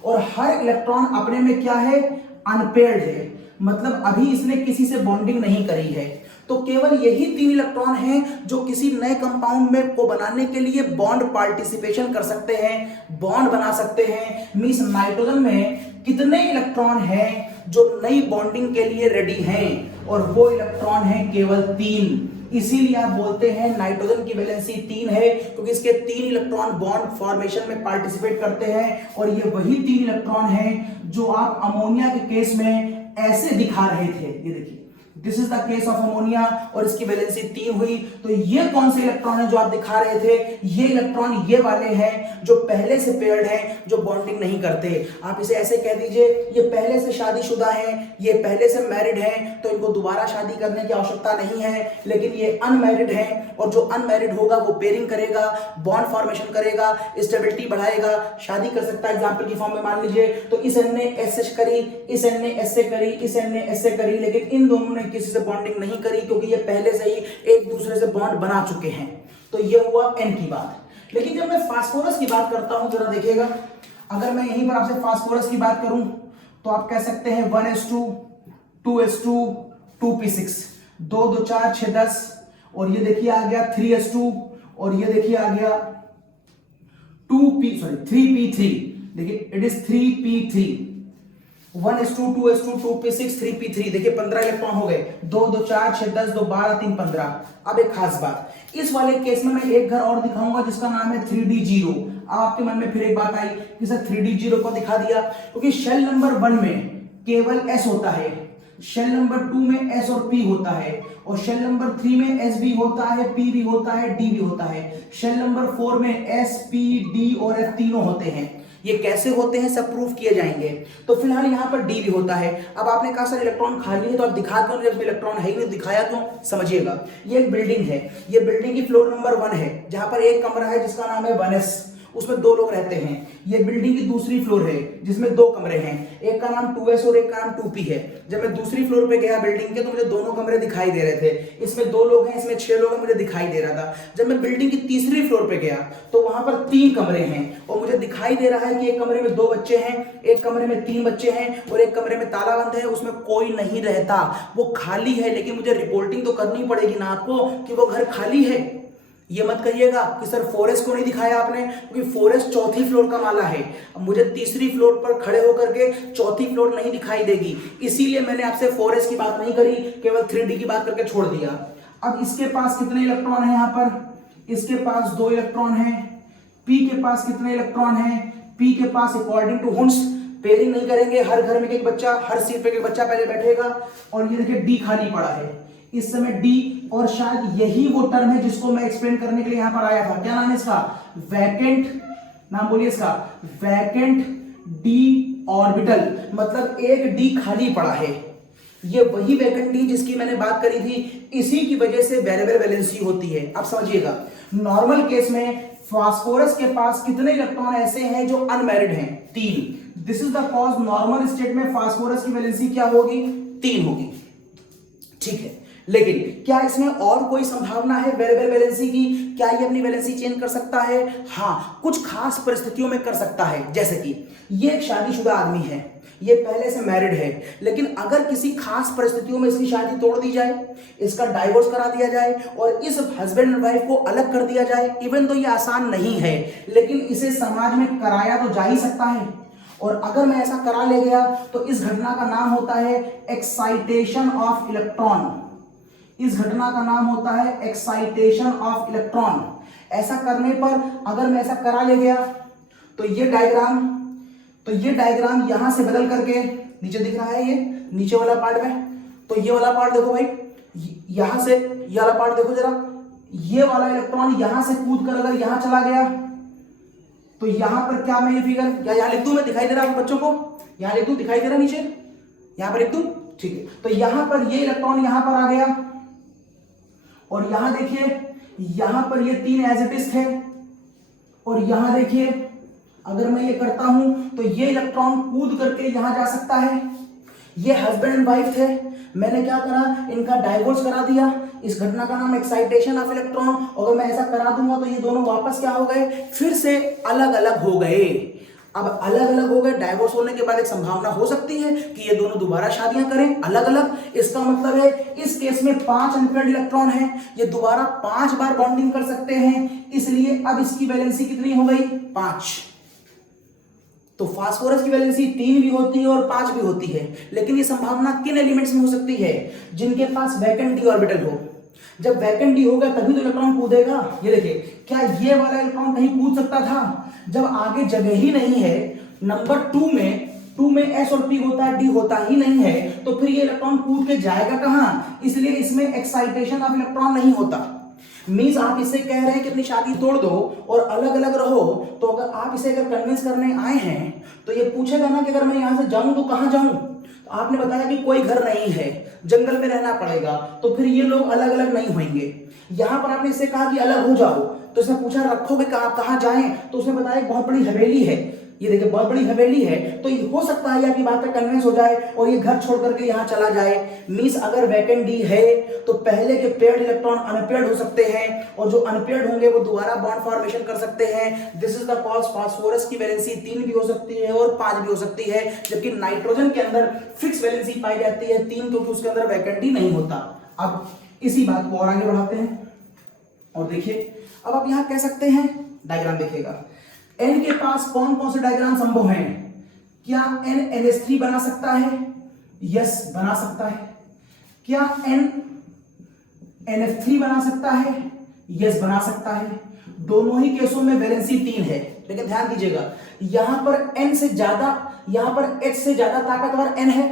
और हर इलेक्ट्रॉन अपने में क्या है? अनपेयर्ड है, मतलब अभी इसने किसी से बॉन्डिंग नहीं करी है। तो केवल यही 3 इलेक्ट्रॉन हैं जो किसी नए कंपाउंड में को बनाने के लिए बॉन्ड पार्टिसिपेशन कर सकते हैं, बॉन्ड बना सकते हैं। मींस नाइट्रोजन में कितने इलेक्ट्रॉन हैं जो नई बॉन्डिंग के लिए रेडी हैं? और वो इलेक्ट्रॉन हैं केवल 3। इसीलिए आप बोलते हैं नाइट्रोजन की वैलेंसी 3 है क्योंकि इसके 3 इलेक्ट्रॉन बॉन्ड फॉर्मेशन में पार्टिसिपेट करते हैं। और ये वही 3 इलेक्ट्रॉन हैं जो आप अमोनिया के केस में ऐसे दिखा रहे थे, ये देखिए, this is the case of ammonia और इसकी वैलेंसी 3 हुई। तो ये कौन से इलेक्ट्रॉन है जो आप दिखा रहे थे? ये इलेक्ट्रॉन ये वाले हैं जो पहले से पेयर्ड हैं, जो बॉन्डिंग नहीं करते। आप इसे ऐसे कह दीजिए, ये पहले से शादीशुदा हैं, ये पहले से मैरिड हैं, तो इनको दोबारा शादी करने की आवश्यकता नहीं है। लेकिन ये अनमैरिड हैं और जो अनमैरिड होगा वो पेयरिंग करेगा, बॉन्ड फॉर्मेशन करेगा, स्टेबिलिटी बढ़ाएगा, शादी कर सकता है। एग्जाम्पल की फॉर्म में मान लीजिए तो इस एन ने ऐसे करी, इस एन ने ऐसे करी, इस एन ने ऐसे करी, लेकिन इन दोनों ने किसी से बॉन्डिंग नहीं करी क्योंकि ये पहले से ही एक दूसरे से बॉन्ड बना चुके हैं। तो ये हुआ एन की बात। लेकिन जब मैं फास्फोरस की बात करता हूं, जरा देखिएगा, अगर मैं यहीं पर आपसे फास्फोरस की बात करूं तो आप कह सकते हैं 1s2 2s2 2p6, 2 2 4 6 10, और ये देखिए आ गया 3s2 और ये देखिए आ गया 3p3। देखिए it is 3p3, 1s2 2s2 2p6 3p3। देखिए 15 इलेक्ट्रॉन हो गए, 2 2 4 6 10 2 12 3 15। अब एक खास बात, इस वाले केस में मैं एक घर और दिखाऊंगा जिसका नाम है 3d0। अब आपके मन में फिर एक बात आई कि सर 3d0 को दिखा दिया क्योंकि शेल नंबर 1 में केवल s होता है, शेल नंबर 2 में s और p होता है, और शेल नंबर 3 में s भी होता है, p भी होता है, d भी होता है। शेल नंबर 4 में s p d और f तीनों होते हैं। ये कैसे होते हैं सब प्रूफ किए जाएंगे। तो फिलहाल यहाँ पर डी भी होता है। अब आपने कहा सर इलेक्ट्रॉन खाली है तो आप दिखा क्यों नहीं, इलेक्ट्रॉन है ही नहीं, दिखाया क्यों? समझिएगा, ये एक बिल्डिंग है, ये बिल्डिंग की फ्लोर नंबर 1 है जहां पर एक कमरा है जिसका नाम है 1s, उसमें 2 लोग रहते हैं। ये बिल्डिंग की दूसरी फ्लोर है जिसमें 2 कमरे हैं, एक का नाम 2s और एक का नाम 2p है। जब मैं दूसरी फ्लोर पे गया बिल्डिंग के तो मुझे दोनों कमरे दिखाई दे रहे थे, इसमें 2 लोग हैं, इसमें 6 लोग हैं, मुझे दिखाई दे रहा था। जब मैं बिल्डिंग की तीसरी फ्लोर पे गया तो वहां पर 3 कमरे हैं और मुझे दिखाई दे रहा है कि एक कमरे में 2 बच्चे हैं, एक कमरे में 3 बच्चे हैं और एक कमरे में ताला बंद है, उसमें कोई नहीं रहता, वो खाली है। लेकिन मुझे रिपोर्टिंग तो करनी पड़ेगी ना आपको कि वो घर खाली है। ये मत कहिएगा कि सर फॉरेस्ट को नहीं दिखाया आपने, क्योंकि फॉरेस्ट 4थी फ्लोर का माला है। अब मुझे तीसरी फ्लोर पर खड़े होकर के 4थी फ्लोर नहीं दिखाई देगी, इसीलिए मैंने आपसे फॉरेस्ट की बात नहीं करी, केवल 3D की बात करके छोड़ दिया। अब इसके पास कितने इलेक्ट्रॉन है? यहाँ पर इसके पास 2 इलेक्ट्रॉन है। पी के पास कितने इलेक्ट्रॉन है? पी के पास अकॉर्डिंग टू हुन्स पेयरिंग नहीं करेंगे, हर घर में एक बच्चा, हर सीट पे एक बच्चा पहले बैठेगा। और ये देखिए डी खाली पड़ा है इस समय, डी, और शायद यही वो टर्म है जिसको मैं एक्सप्लेन करने के लिए यहां पर आया था। क्या नाम है इसका? वैकेंट, नाम बोलिए इसका, वैकेंट डी ऑर्बिटल, मतलब एक डी खाली पड़ा है, ये वही वैकेंट जिसकी मैंने बात करी थी, इसी की वजह से वेरिएबल वैलेंसी होती है। अब समझिएगा, नॉर्मल केस में फास्फोरस के पास कितने इलेक्ट्रॉन ऐसे हैं जो अनमैरिड हैं? 3। This is the cause normal state में फास्फोरस की वैलेंसी क्या होगी? 3 होगी। ठीक है, लेकिन क्या इसमें और कोई संभावना है वेरिएबल वैलेंसी की? क्या ये अपनी वैलेंसी चेंज कर सकता है? हाँ, कुछ खास परिस्थितियों में कर सकता है। जैसे कि ये एक शादीशुदा आदमी है, ये पहले से मैरिड है, लेकिन अगर किसी खास परिस्थितियों में इसकी शादी तोड़ दी जाए, इसका डाइवोर्स करा दिया जाए और इस हस्बैंड एंड वाइफ को अलग कर दिया जाए, इवन तो ये आसान नहीं है, लेकिन इसे समाज में कराया तो जा ही सकता है। और अगर मैं ऐसा करा ले गया तो इस घटना का नाम होता है एक्साइटेशन ऑफ इलेक्ट्रॉन। इस घटना का नाम होता है एक्साइटेशन ऑफ इलेक्ट्रॉन। ऐसा करने पर अगर मैं ऐसा करा ले गया तो ये डायग्राम यहां से बदल करके, नीचे दिख रहा है ये नीचे वाला पार्ट में, तो ये वाला पार्ट देखो भाई, यहां से ये वाला पार्ट देखो जरा, ये वाला इलेक्ट्रॉन यहां से कूद कर अगर यहां चला गया तो यहां पर क्या मैं ये फिगर या यहां लिख दूं? मैं दिखाई दे रहा है बच्चों को? यहां लिख दूं? दिखाई दे रहा नीचे? यहां पर लिख दूं? ठीक है, तो यहां पर ये इलेक्ट्रॉन यहां पर आ गया और यहां देखिए, यहां पर ये 3 एज इट इज थे और यहां देखिए अगर मैं ये करता हूं तो ये इलेक्ट्रॉन कूद करके यहां जा सकता है। ये हस्बैंड एंड वाइफ थे, मैंने क्या करा, इनका डाइवोर्स करा दिया। इस घटना का नाम एक्साइटेशन ऑफ इलेक्ट्रॉन। अगर मैं ऐसा करा दूंगा तो ये दोनों वापस क्या हो गए, फिर से अलग अलग हो गए। अब अलग अलग हो गए, डाइवोर्स होने के बाद एक संभावना हो सकती है कि ये दोनों दोबारा शादियां करें अलग अलग। इसका मतलब है इस केस में 5 अनपेयर्ड इलेक्ट्रॉन हैं, ये दोबारा 5 बार बॉन्डिंग कर सकते हैं, इसलिए अब इसकी वैलेंसी कितनी हो गई? 5। तो फास्फोरस की वैलेंसी 3 भी होती है और 5 भी होती है, लेकिन ये संभावना किन एलिमेंट्स में हो सकती है? जिनके पास वैकेंट डी ऑर्बिटल हो। जब वैकेंट डी होगा तभी तो इलेक्ट्रॉन कूदेगा। ये देखिए, क्या ये वाला इलेक्ट्रॉन कहीं कूद सकता था? जब आगे जगह ही नहीं है, नंबर 2 में एस और पी होता है, डी होता ही नहीं है, तो फिर ये इलेक्ट्रॉन कूद के जाएगा कहां? इसलिए इसमें एक्साइटेशन ऑफ इलेक्ट्रॉन नहीं होता। मींस आप इसे कह रहे हैं कि अपनी शादी तोड़ दो और अलग अलग रहो, तो अगर आप इसे अगर कन्विंस करने आए हैं तो ये पूछेगा ना कि अगर मैं यहां से जाऊं तो कहां जाऊं? तो आपने बताया कि कोई घर नहीं है, जंगल में रहना पड़ेगा, तो फिर ये लोग अलग अलग नहीं होंगे। यहां पर आपने इससे कहा कि अलग हो जाओ, तो इसने पूछा रखोगे कहां जाएं, तो उसने बताया बहुत बड़ी हवेली है। ये देखिए बहुत बड़ी हवेली है, तो हो सकता है आपकी बात पर कन्विंस हो जाए और ये घर छोड़ करके यहाँ चला जाए। मींस अगर वैकेंट डी है तो पहले के पेयर्ड इलेक्ट्रॉन अनपेयर्ड हो सकते हैं और जो अनपेयर्ड होंगे वो दोबारा बॉन्ड फॉर्मेशन कर सकते हैं। This is the cause phosphorus की वैलेंसी 3 भी हो सकती है और 5 भी हो सकती है, जबकि नाइट्रोजन के अंदर फिक्स वैलेंसी पाई जाती है 3, क्योंकि उसके अंदर वैकेंट डी नहीं होता। अब इसी बात को और आगे बढ़ाते हैं और देखिए, अब आप यहां कह सकते हैं, डायग्राम देखिएगा, N के पास कौन कौन से डायग्राम संभव हैं? क्या N NH3 बना सकता है? यस, बना सकता है। क्या N NF3 बना सकता है? यस, बना सकता है। दोनों ही केसों में वैलेंसी 3 है, लेकिन ध्यान दीजिएगा यहां पर N से ज्यादा, यहां पर H से ज्यादा ताकतवर N है,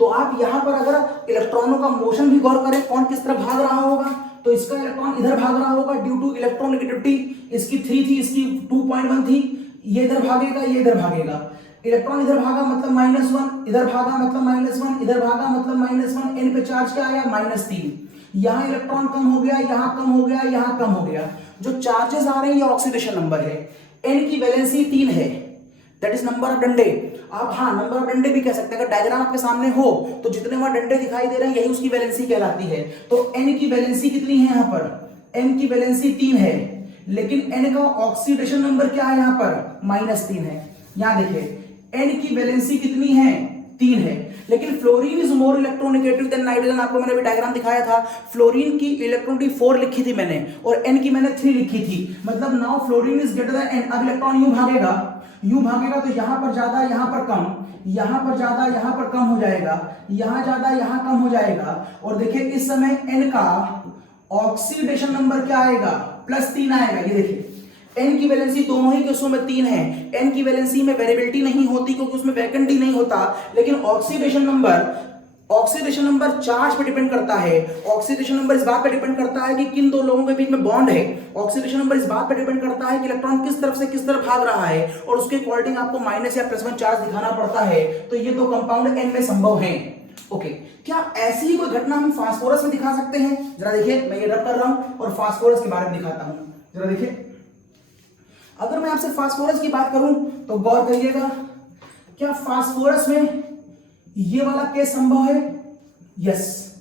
तो आप यहां पर अगर इलेक्ट्रॉनों का मोशन भी गौर करें, कौन किस तरफ भाग रहा होगा, तो इसका इलेक्ट्रॉन इधर भाग रहा होगा ड्यू टू इलेक्ट्रोनेगेटिविटी। इसकी 3 थी, इसकी 2.1 थी, ये इधर भागेगा, ये इधर भागेगा। इलेक्ट्रॉन इधर भागा मतलब -1, इधर भागा मतलब -1, इधर भागा मतलब -1। N पे चार्ज क्या आया? -3। यहां इलेक्ट्रॉन कम हो गया, यहां कम हो गया, यहां कम हो गया। जो चार्जेस आ रहे हैं ये ऑक्सीडेशन नंबर है। N की वैलेंसी 3 है, दैट इज नंबर ऑफ डंडे। आप हाँ नंबर ऑफ डंडे भी कह सकते हैं, अगर डायग्राम आपके सामने हो तो जितने वहां डंडे दिखाई दे रहे हैं यही उसकी वैलेंसी कहलाती है। तो N की वैलेंसी कितनी है? यहाँ पर N की वैलेंसी 3 है, लेकिन N का ऑक्सीडेशन नंबर क्या है? यहाँ पर -3 है। यहाँ देखिए N की वैलेंसी कितनी है? 3 है, लेकिन fluorine is more electronegative then nitrogen. आपको मैंने भी डायग्राम दिखाया था, फ्लोरीन की इलेक्ट्रोनेगेटिव 4 लिखी थी मैंने और N की मैंने 3 लिखी थी, मतलब now fluorine is greater than N। अब इलेक्ट्रॉन यूं भागेगा तो यहां पर ज्यादा, यहां पर कम, यहां पर ज्यादा, यहां पर कम हो जाएगा, यहां ज्यादा, यहां कम हो जाएगा। और देखिए इस समय N का ऑक्सीडेशन नंबर क्या आएगा? +3 आएगा। ये देखिए N की वैलेंसी दोनों ही केसों में 3 है। N की वैलेंसी में वेरिएबिलिटी नहीं होती क्योंकि उसमें वैकेंट ही नहीं होता, लेकिन ऑक्सीडेशन नंबर चार्ज पे डिपेंड करता है। ऑक्सीडेशन नंबर इस बात पे डिपेंड करता है कि किन दो लोगों के बीच में बॉन्ड है। ऑक्सीडेशन नंबर इस बात पे डिपेंड करता है कि इलेक्ट्रॉन किस तरफ से किस तरफ भाग रहा है और उसके अकॉर्डिंग आपको माइनस या +1 चार्ज दिखाना पड़ता है। तो ये दो कंपाउंड N में संभव हैं। ओके, क्या ऐसी ही कोई घटना हम फास्फोरस में दिखा सकते हैं? जरा देखिए, मैं ये रब कर रहा हूं और फास्फोरस के बारे में दिखाता हूं। जरा देखिए, अगर मैं आपसे फास्फोरस की बात करूं तो गौर करिएगा, क्या फास्फोरस में ये वाला केस संभव है? यस,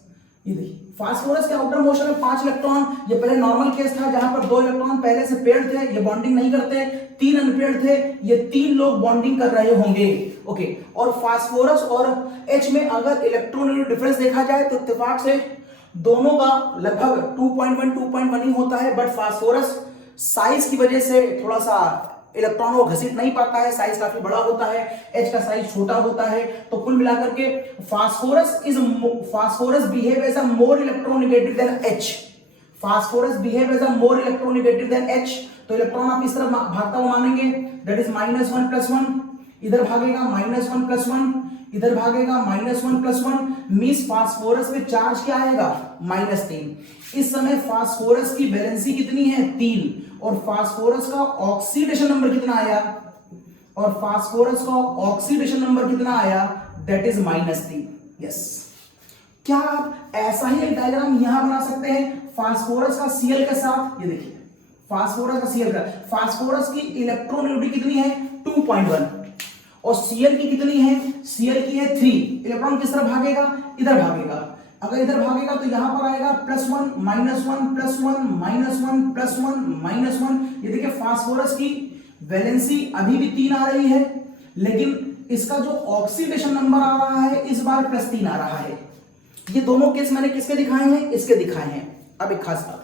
ये देखिए फास्फोरस के आउटर मोशन में 5 इलेक्ट्रॉन, ये पहले नॉर्मल केस था जहां पर 2 इलेक्ट्रॉन पहले से पेयर्ड थे, ये बॉन्डिंग नहीं करते, 3 अनपेयर्ड थे, ये 3 लोग बॉन्डिंग कर रहे होंगे। ओके, और फास्फोरस और H में अगर इलेक्ट्रॉन डिफरेंस देखा जाए तो इत्तेफाक से दोनों का लगभग 2.1 ही होता है, बट फास्फोरस साइज की वजह से थोड़ा सा इलेक्ट्रॉन को घसीट नहीं पाता है, साइज काफी बड़ा होता है, H का साइज छोटा होता है। तो कुल मिलाकर के phosphorus behave as a more electronegative than H। Phosphorus behave as a more electronegative than H। तो इलेक्ट्रॉन आप इस तरह भागता हुआ मानेंगे, दैट इज -1 + 1, इधर भागेगा -1 + 1, इधर भागेगा -1 + 1, मींस फास्फोरस में चार्ज क्या आएगा? -3। इस समय फास्फोरस की वैलेंसी कितनी है? 3, और फास्फोरस का ऑक्सीडेशन नंबर कितना आया? और फास्फोरस का ऑक्सीडेशन नंबर कितना आया? That is -3। यस, क्या आप ऐसा ही एक डायग्राम यहां बना सकते हैं फास्फोरस का Cl के साथ? ये देखिए, फास्फोरस का Cl का, फास्फोरस की इलेक्ट्रोनेगेटिविटी कितनी है? 2.1, और Cl की कितनी है? Cl की है 3। इलेक्ट्रॉन किस तरह भागेगा? इधर भागेगा। अगर इधर भागेगा तो यहां पर आएगा +1 -1 +1 -1 +1 -1। ये देखिए फास्फोरस की वैलेंसी अभी भी 3 आ रही है, लेकिन इसका जो ऑक्सीडेशन नंबर आ रहा है इस बार +3 आ रहा है। ये दोनों केस मैंने किसके दिखाए हैं? इसके दिखाए हैं। अब एक खास बात,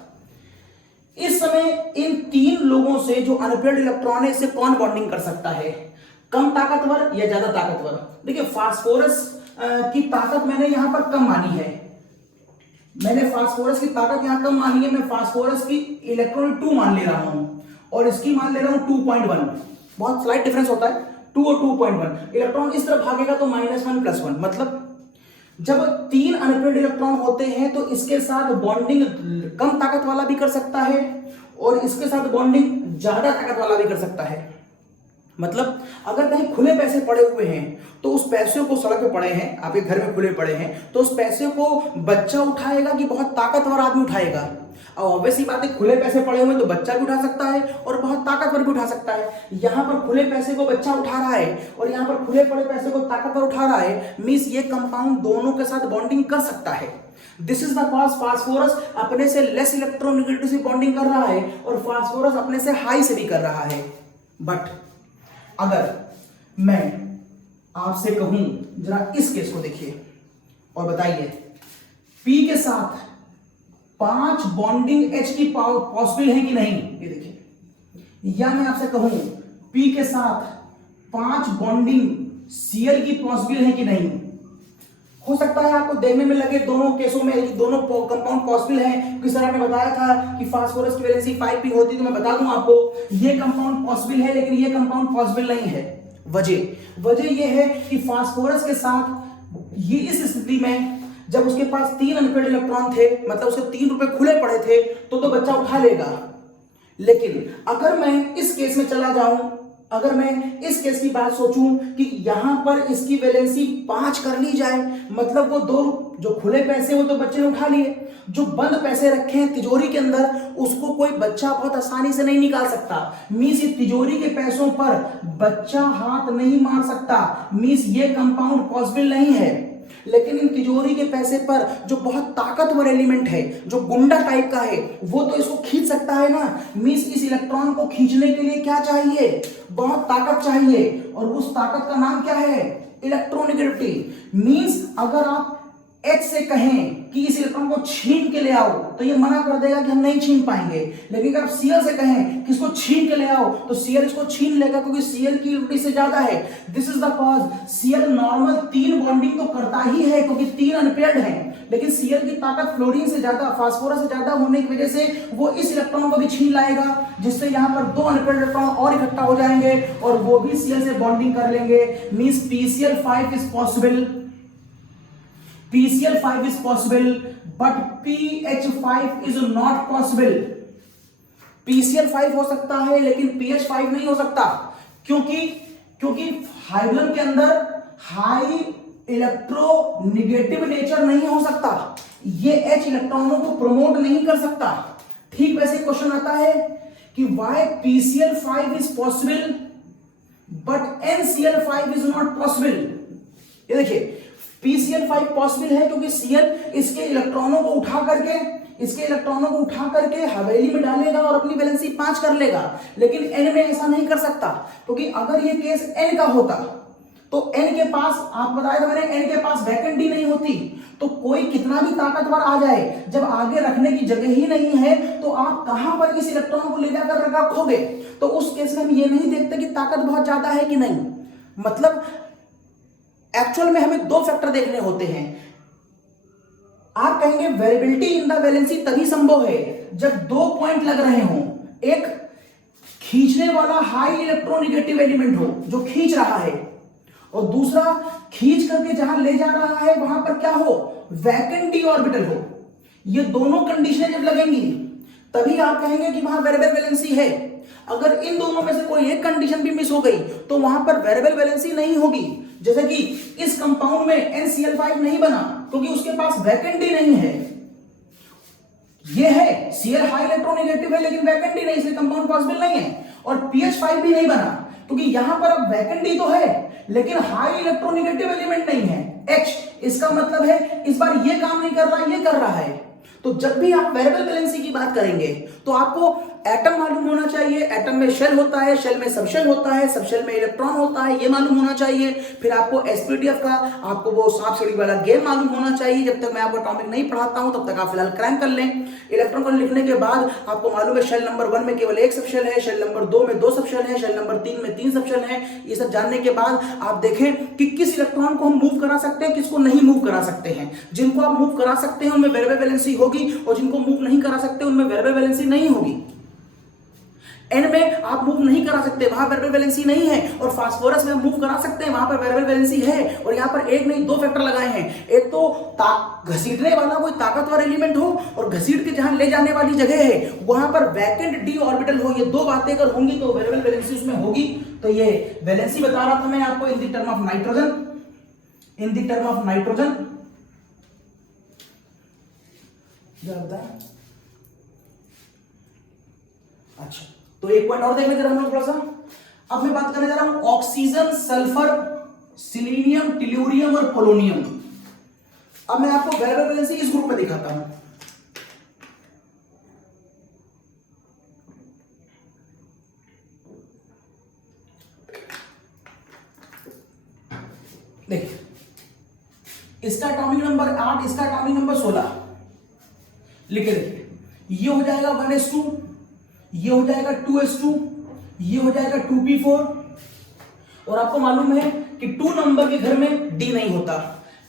इस समय इन 3 लोगों से जो अनपेयर्ड इलेक्ट्रॉन है इससे कौन बॉन्डिंग कर सकता है? कम ताकतवर या ज्यादा ताकतवर? देखिए फास्फोरस की ताकत मैंने यहां पर कम मानी है, मैंने फास्फोरस की ताकत यहां कम मानी है, मैं फास्फोरस की इलेक्ट्रॉन 2 मान ले रहा हूं और इसकी मान ले रहा हूं 2.1। बहुत स्लाइट डिफरेंस होता है, 2 और 2.1। इलेक्ट्रॉन इस तरफ भागेगा तो -1 + 1, मतलब जब 3 अनपेयर्ड इलेक्ट्रॉन होते हैं तो इसके साथ बॉन्डिंग कम ताकत वाला भी कर सकता है और इसके साथ बॉन्डिंग ज्यादा ताकत वाला भी कर सकता है। मतलब अगर कहीं खुले पैसे पड़े हुए हैं तो उस पैसे को, सड़क पे पड़े हैं, आपके घर में खुले पड़े हैं, तो उस पैसे को बच्चा उठाएगा कि बहुत ताकतवर आदमी उठाएगा? अब ऑब्वियसली बात है, खुले पैसे पड़े हुए तो बच्चा भी उठा सकता है और बहुत ताकतवर भी उठा सकता है। यहां पर खुले पैसे को बच्चा उठा रहा है और यहां पर खुले पड़े पैसे को ताकतवर उठा रहा है, मींस ये कंपाउंड दोनों के साथ बॉन्डिंग कर सकता है। This is the cause phosphorus अपने से लेस इलेक्ट्रोनेगेटिव से बॉन्डिंग कर रहा है और फास्फोरस अपने से हाई से भी कर रहा है। बट अगर मैं आपसे कहूं, जरा इस केस को देखिए और बताइए, P के साथ 5 बॉन्डिंग H की पॉसिबल है कि नहीं? ये देखिए, या मैं आपसे कहूं P के साथ 5 बॉन्डिंग Cl की पॉसिबल है कि नहीं? हो सकता है आपको देखने में लगे दोनों केसों में दोनों कंपाउंड पॉसिबल हैं, किस तरह मैंने बताया था कि फास्फोरस की वैलेंसी 5p होती, तो मैं बता दूं आपको ये कंपाउंड पॉसिबल है लेकिन ये कंपाउंड पॉसिबल नहीं है। वजह ये है कि फास्फोरस के साथ ये इस स्थिति में जब उसके पास 3 अनपेयर्ड इलेक्ट्रॉन थे, मतलब उसके 3 रुपए खुले पड़े थे, तो बच्चा उठा लेगा। लेकिन अगर मैं इस केस में चला जाऊं, अगर मैं इस केस की बात सोचूं कि यहां पर इसकी वैलेंसी 5 कर ली जाए, मतलब वो 2 जो खुले पैसे वो तो बच्चे ने उठा लिए, जो बंद पैसे रखे हैं तिजोरी के अंदर उसको कोई बच्चा बहुत आसानी से नहीं निकाल सकता। मींस ये तिजोरी के पैसों पर बच्चा हाथ नहीं मार सकता, मींस ये कंपाउंड पॉसिबल नहीं है। लेकिन इन तिजोरी के पैसे पर जो बहुत ताकतवर एलिमेंट है, जो गुंडा टाइप का है, वो तो इसको खींच सकता है ना। मींस इस इलेक्ट्रॉन को खींचने के लिए क्या चाहिए? बहुत ताकत चाहिए, और उस ताकत का नाम क्या है? इलेक्ट्रोनेगेटिविटी। मींस अगर आप H से कहें कि इस इलेक्ट्रॉन को छीन के ले आओ तो ये मना कर देगा कि हम नहीं छीन पाएंगे, लेकिन अगर आप Cl से कहें कि इसको छीन के ले आओ तो Cl इसको छीन लेगा क्योंकि Cl की इलेक्ट्रिसिटी से ज्यादा है। This is the cause Cl normal 3 bonding तो करता ही है क्योंकि 3 अनपेयर्ड हैं, लेकिन Cl की ताकत फ्लोरीन से ज्यादा, फास्फोरस से ज्यादा होने की वजह से वो इस इलेक्ट्रॉन को भी छीन लाएगा, जिससे यहाँ पर 2 अनपेयर्ड इलेक्ट्रॉन और इकट्ठा हो जाएंगे और वो भी Cl से बॉन्डिंग कर लेंगे। Means PCl5 is possible, PCl5 is possible, but PH5 is not possible. PCl5 हो सकता है लेकिन PH5 नहीं हो सकता, क्योंकि हाइड्रोजन के अंदर हाई इलेक्ट्रोनिगेटिव नेचर नहीं हो सकता, ये H इलेक्ट्रॉनों को प्रमोट नहीं कर सकता। ठीक वैसे क्वेश्चन आता है कि why PCl5 is possible but NCl5 is not possible. ये देखिए PCl5 पॉसिबल है क्योंकि Cl इसके इलेक्ट्रॉनों को उठा करके हवेली में डालेगा और अपनी वैलेंसी 5 कर लेगा, लेकिन N में ऐसा नहीं कर सकता, क्योंकि अगर ये केस N का होता तो N के पास, आप बताया था मैंने, N के पास वैकेंट डी नहीं होती, तो कोई कितना भी ताकतवर आ जाए, जब आगे रखने की जगह ही नहीं है तो आप कहां पर इस इलेक्ट्रॉन को ले जाकर रखोगे। तो उस केस में हम ये नहीं देखते कि ताकत बहुत ज्यादा है कि नहीं, मतलब एक्चुअल में हमें दो फैक्टर देखने होते हैं। आप कहेंगे वेरिएबिलिटी इन द वैलेंसी तभी संभव है जब दो पॉइंट लग रहे हों, एक खींचने वाला हाई इलेक्ट्रोनिगेटिव एलिमेंट हो जो खींच रहा है, और दूसरा खींच करके जहां ले जा रहा है वहां पर क्या हो, वैकेंट डी ऑर्बिटल हो। ये दोनों कंडीशनें जब लगेंगी तभी आप कहेंगे कि वहां वेरिएबल वैलेंसी है। अगर इन दोनों में से कोई एक कंडीशन भी मिस हो गई तो वहां पर वेरिएबल वैलेंसी नहीं होगी। जैसे कि इस कंपाउंड में NCl5 नहीं बना क्योंकि उसके पास वैकेंट डी नहीं है। ये है Cl हाई इलेक्ट्रोनिगेटिव है लेकिन वैकेंट डी नहीं, इसलिए कंपाउंड पॉसिबल नहीं है। और PH5 भी नहीं बना क्योंकि यहां पर अब वैकेंट डी तो है लेकिन हाई इलेक्ट्रोनिगेटिव एलिमेंट नहीं है H। इसका मतलब है इस बार ये काम नहीं कर रहा, ये कर रहा है। तो जब भी आप वेरिएबल वैलेंसी की बात करेंगे तो आपको एटम मालूम होना चाहिए, एटम में शेल होता है, शेल में सबशेल होता है, सबशेल में इलेक्ट्रॉन होता है, ये मालूम होना चाहिए। फिर आपको SPDF का, आपको वो सांप सीढ़ी वाला गेम मालूम होना चाहिए। जब तक मैं आपको टॉपिक नहीं पढ़ाता हूं तब तक आप फिलहाल क्रैंक कर लें। इलेक्ट्रॉन को लिखने के बाद आपको मालूम है शेल नंबर 1 में केवल एक सबशेल है, शेल नंबर 2 में 2 सबशेल है, शेल नंबर 3 में 3 सबशेल है। ये सब जानने के बाद आप देखें कि किस इलेक्ट्रॉन को हम मूव करा सकते हैं, किसको नहीं मूव करा सकते हैं। जिनको आप मूव करा सकते हैं उनमें वेरिएबल वैलेंसी होगी और जिनको मूव नहीं करा सकते उनमें वेरिएबल वैलेंसी नहीं होगी। N में आप मूव नहीं करा सकते, वहां वेरिएबल वैलेंसी नहीं है, और फास्फोरस में मूव करा सकते हैं, वहां पर वेरिएबल वैलेंसी है। और यहां पर एक नहीं दो फैक्टर लगाए हैं, एक तो घसीटने वाला कोई ताकतवर एलिमेंट हो और घसीट के जहां ले जाने वाली जगह है वहां पर वैकेंट डी ऑर्बिटल हो। ये दो बातें अगर होंगी तो वेरिएबल वैलेंसी उसमें होगी। तो ये वैलेंसी बता रहा था मैं आपको in the term of nitrogen, in the term of nitrogen. अच्छा, तो एक पॉइंट और देख लेते हैं हम लोग थोड़ा सा। अब मैं बात करने जा रहा हूं ऑक्सीजन, सल्फर, सिलीनियम, टेल्यूरियम और पोलोनियम। अब मैं आपको वेरिएबल वैलेंसी इस ग्रुप में दिखाता हूं। देखिए, इसका एटॉमिक नंबर 8, इसका एटॉमिक नंबर 16 लिखे देखिए। ये हो जाएगा 1s2, ये हो जाएगा 2s2, ये हो जाएगा 2p4। और आपको मालूम है कि 2 नंबर के घर में d नहीं होता,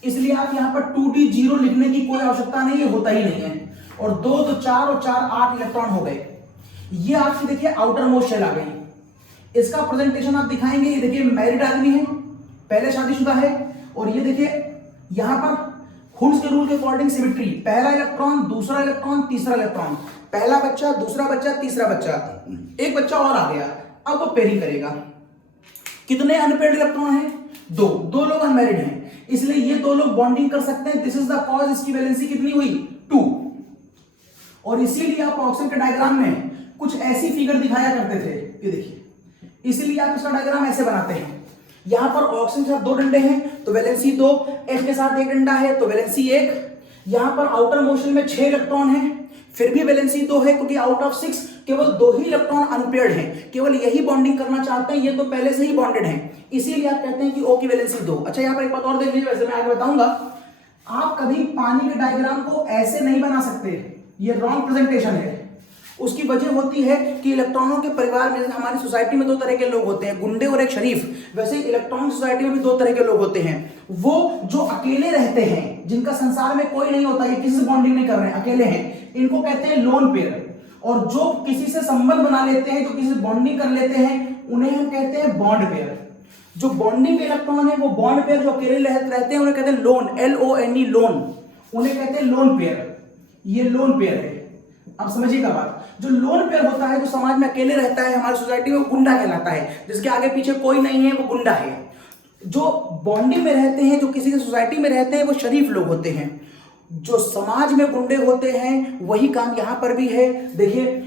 इसलिए आप यहां पर 2d0 लिखने की कोई आवश्यकता नहीं है, होता ही नहीं है। और 2 तो 4 और 4 8 इलेक्ट्रॉन हो गए। ये आपकी देखिए आउटर मोस्ट शेल आ गई। इसका प्रेजेंटेशन आप दिखाएंगे। ये देखिए मैरिड आदमी है, पहले शादीशुदा है, और ये देखिए यहां पर हुड्स के रूल के अकॉर्डिंग सिमेट्री, पहला इलेक्ट्रॉन, दूसरा इलेक्ट्रॉन, तीसरा इलेक्ट्रॉन, पहला बच्चा, दूसरा बच्चा, तीसरा बच्चा, एक बच्चा और आ गया। अब वो पेयरिंग करेगा। कितने अनपेयर्ड इलेक्ट्रॉन हैं? 2 लोग अनमैरिड हैं, इसलिए ये 2 लोग बॉन्डिंग कर सकते हैं। This is the cause. इसकी वैलेंसी कितनी हुई? 2। और इसीलिए आप ऑक्सीजन के डायग्राम में कुछ ऐसी फिगर दिखाया करते थे, ये देखिए, इसीलिए आप इसका डायग्राम ऐसे बनाते हैं। यहां पर ऑक्सीजन के साथ 2 डंडे हैं तो वैलेंसी 2, H के साथ 1 डंडा है तो वैलेंसी 1। यहां पर आउटर मोशन में 6 इलेक्ट्रॉन हैं, फिर भी वैलेंसी 2 है, क्योंकि आउट ऑफ 6 केवल 2 ही इलेक्ट्रॉन अनपेयर्ड हैं, केवल यही बॉन्डिंग करना चाहते हैं, ये तो पहले से ही बॉन्डेड हैं, इसीलिए आप कहते हैं कि O की वैलेंसी 2। अच्छा, यहां पर एक बात और देख लीजिए, वैसे मैं आगे बताऊंगा। आप कभी पानी के डायग्राम को ऐसे नहीं बना सकते, ये रॉन्ग प्रेजेंटेशन है। उसकी वजह होती है कि इलेक्ट्रॉनों के परिवार में, हमारी सोसाइटी में 2 तरह के लोग होते हैं, गुंडे और एक शरीफ। वैसे इलेक्ट्रॉन सोसाइटी में भी 2 तरह के लोग होते हैं। वो जो अकेले रहते हैं, जिनका संसार में कोई नहीं होता, ये किसी से बॉन्डिंग नहीं कर रहे हैं, अकेले हैं, इनको कहते हैं लोन पेयर। और जो किसी से संबंध बना लेते हैं, जो किसी से बॉन्डिंग कर लेते हैं, उन्हें हम कहते हैं बॉन्ड पेयर। जो बॉन्डिंग इलेक्ट्रॉन है वो बॉन्ड पेयर, जो अकेले रहते हैं उन्हें कहते हैं लोन, LONE, लोन, उन्हें कहते हैं लोन पेयर। ये लोन पेयर है। अब समझिएगा बात। जो लोन पेयर होता है, जो समाज में अकेले रहता है, हमारी सोसाइटी में, वो गुंडा कहलाता है। जिसके आगे पीछे कोई नहीं है वो गुंडा है। जो बॉन्डिंग में रहते हैं, जो किसी की सोसाइटी में रहते हैं, वो शरीफ लोग होते हैं। जो समाज में गुंडे होते हैं वही काम यहाँ पर भी है। देखिए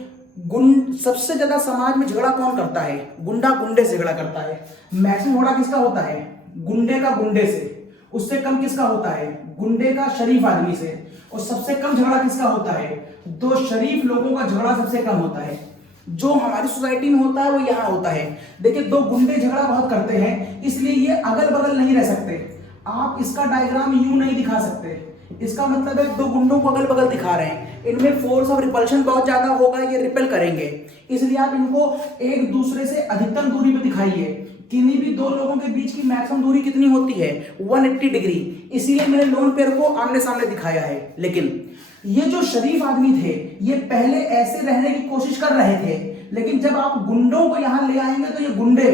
सबसे ज्यादा समाज में झगड़ा कौन करता है? गुंडा गुंडे से झगड़ा करता है। मैक्सिमम झगड़ा किसका होता है? गुंडे का गुंडे से। उससे कम किसका होता है? गुंडे का शरीफ आदमी से। और सबसे कम झगड़ा किसका होता है? दो शरीफ लोगों का झगड़ा सबसे कम होता है। जो हमारी सोसाइटी में होता है वो यहाँ होता है। देखिए दो गुंडे झगड़ा बहुत करते हैं, इसलिए ये अगल बगल नहीं रह सकते। आप इसका डायग्राम यूं नहीं दिखा सकते। इसका मतलब है दो गुंडों को अगल बगल दिखा रहे हैं, इनमें फोर्स ऑफ रिपल्शन बहुत ज्यादा होगा, ये रिपेल करेंगे। इसलिए आप इनको एक दूसरे से अधिकतम दूरी पर दिखाइए। किन्हीं भी दो लोगों के बीच की मैक्सिमम दूरी कितनी होती है? 180 डिग्री। इसीलिए मैंने लोन पेयर को आमने सामने दिखाया है। लेकिन ये जो शरीफ आदमी थे ये पहले ऐसे रहने की कोशिश कर रहे थे, लेकिन जब आप गुंडों को यहां ले आएंगे तो ये गुंडे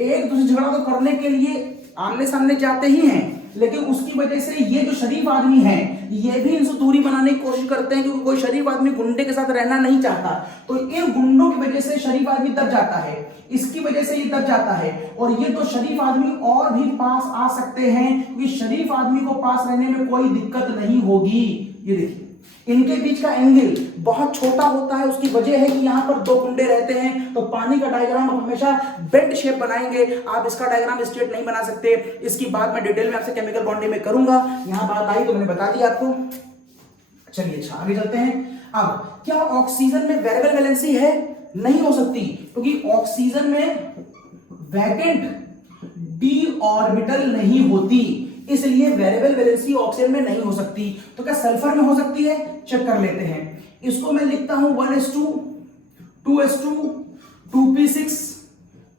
एक दूसरे झगड़ा तो करने के लिए आमने सामने जाते ही हैं, लेकिन उसकी वजह से ये जो शरीफ आदमी हैं ये भी इनसे दूरी बनाने की कोशिश करते हैं, क्योंकि कोई शरीफ आदमी गुंडे के साथ रहना नहीं चाहता। तो इन गुंडों की वजह से शरीफ आदमी दब जाता है, इसकी वजह से ये दब जाता है। और ये तो शरीफ आदमी और भी पास आ सकते हैं, क्योंकि शरीफ आदमी को पास रहने में कोई दिक्कत नहीं होगी। ये देखिए इनके बीच का एंगल बहुत छोटा होता है, उसकी वजह है कि यहाँ पर दो गुंडे रहते हैं। तो पानी का डायग्राम आप हमेशा बेंट शेप बनाएंगे, आप इसका डायग्राम स्ट्रेट नहीं बना सकते। इसकी बात मैं डिटेल में आपसे केमिकल बॉन्डिंग में करूंगा। यहाँ बात आई तो मैंने बता दिया आपको। चलिए अच्छा आगे चलते हैं। अब क्या ऑक्सीजन में वेरिएबल वैलेंसी है? नहीं हो सकती, क्योंकि ऑक्सीजन में वैकेंट डी ऑर्बिटल नहीं होती, इसलिए वेरिएबल वैलेंसी ऑक्सीजन में नहीं हो सकती। तो क्या सल्फर में हो सकती है? चेक कर लेते हैं। इसको मैं लिखता हूं 1s2 2s2 2p6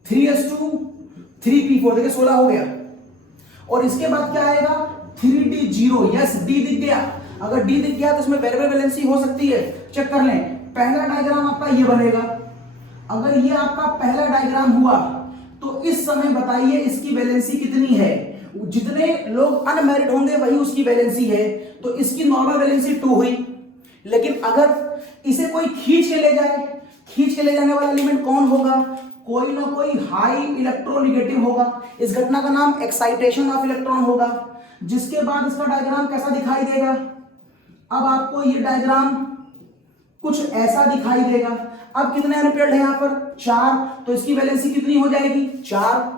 3s2 3p4। देखिए 16 हो गया। और इसके बाद क्या आएगा? 3d0। यस डी दिख गया। अगर डी दिख गया तो इसमें वेरिएबल वैलेंसी हो सकती है। चेक कर लें। पहला डायग्राम आपका ये बनेगा। अगर ये आपका पहला डायग्राम हुआ तो इस समय बताइए इसकी वैलेंसी कितनी है? जितने लोग अनमैरिड होंगे वही उसकी वैलेंसी है, तो इसकी नॉर्मल वैलेंसी 2 हुई। लेकिन अगर इसे कोई खींच के ले जाए, खींच के ले जाने वाला एलिमेंट कौन होगा? कोई ना कोई हाई इलेक्ट्रोनेगेटिव होगा। इस घटना का नाम एक्साइटेशन ऑफ इलेक्ट्रॉन होगा, जिसके बाद इसका डायग्राम कैसा दिखाई देगा? अब आपको ये डायग्राम कुछ ऐसा दिखाई देगा। अब कितने अनपेयर्ड है यहाँ पर? 4। तो इसकी वैलेंसी कितनी हो जाएगी? 4।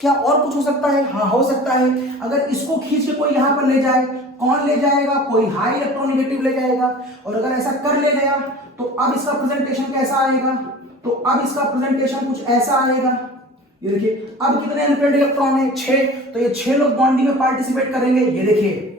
क्या और कुछ हो सकता है? हाँ हो सकता है। अगर इसको खींच के कोई यहां पर ले जाए, कौन ले जाएगा? कोई हाई इलेक्ट्रोनेगेटिव ले जाएगा। और अगर ऐसा कर ले गया तो अब इसका प्रेजेंटेशन कैसा आएगा? तो अब इसका प्रेजेंटेशन कुछ ऐसा आएगा। ये देखिए अब कितने अनपेयर्ड इलेक्ट्रॉन है? 6। तो ये 6 लोग बॉन्डिंग में पार्टिसिपेट करेंगे। ये देखिए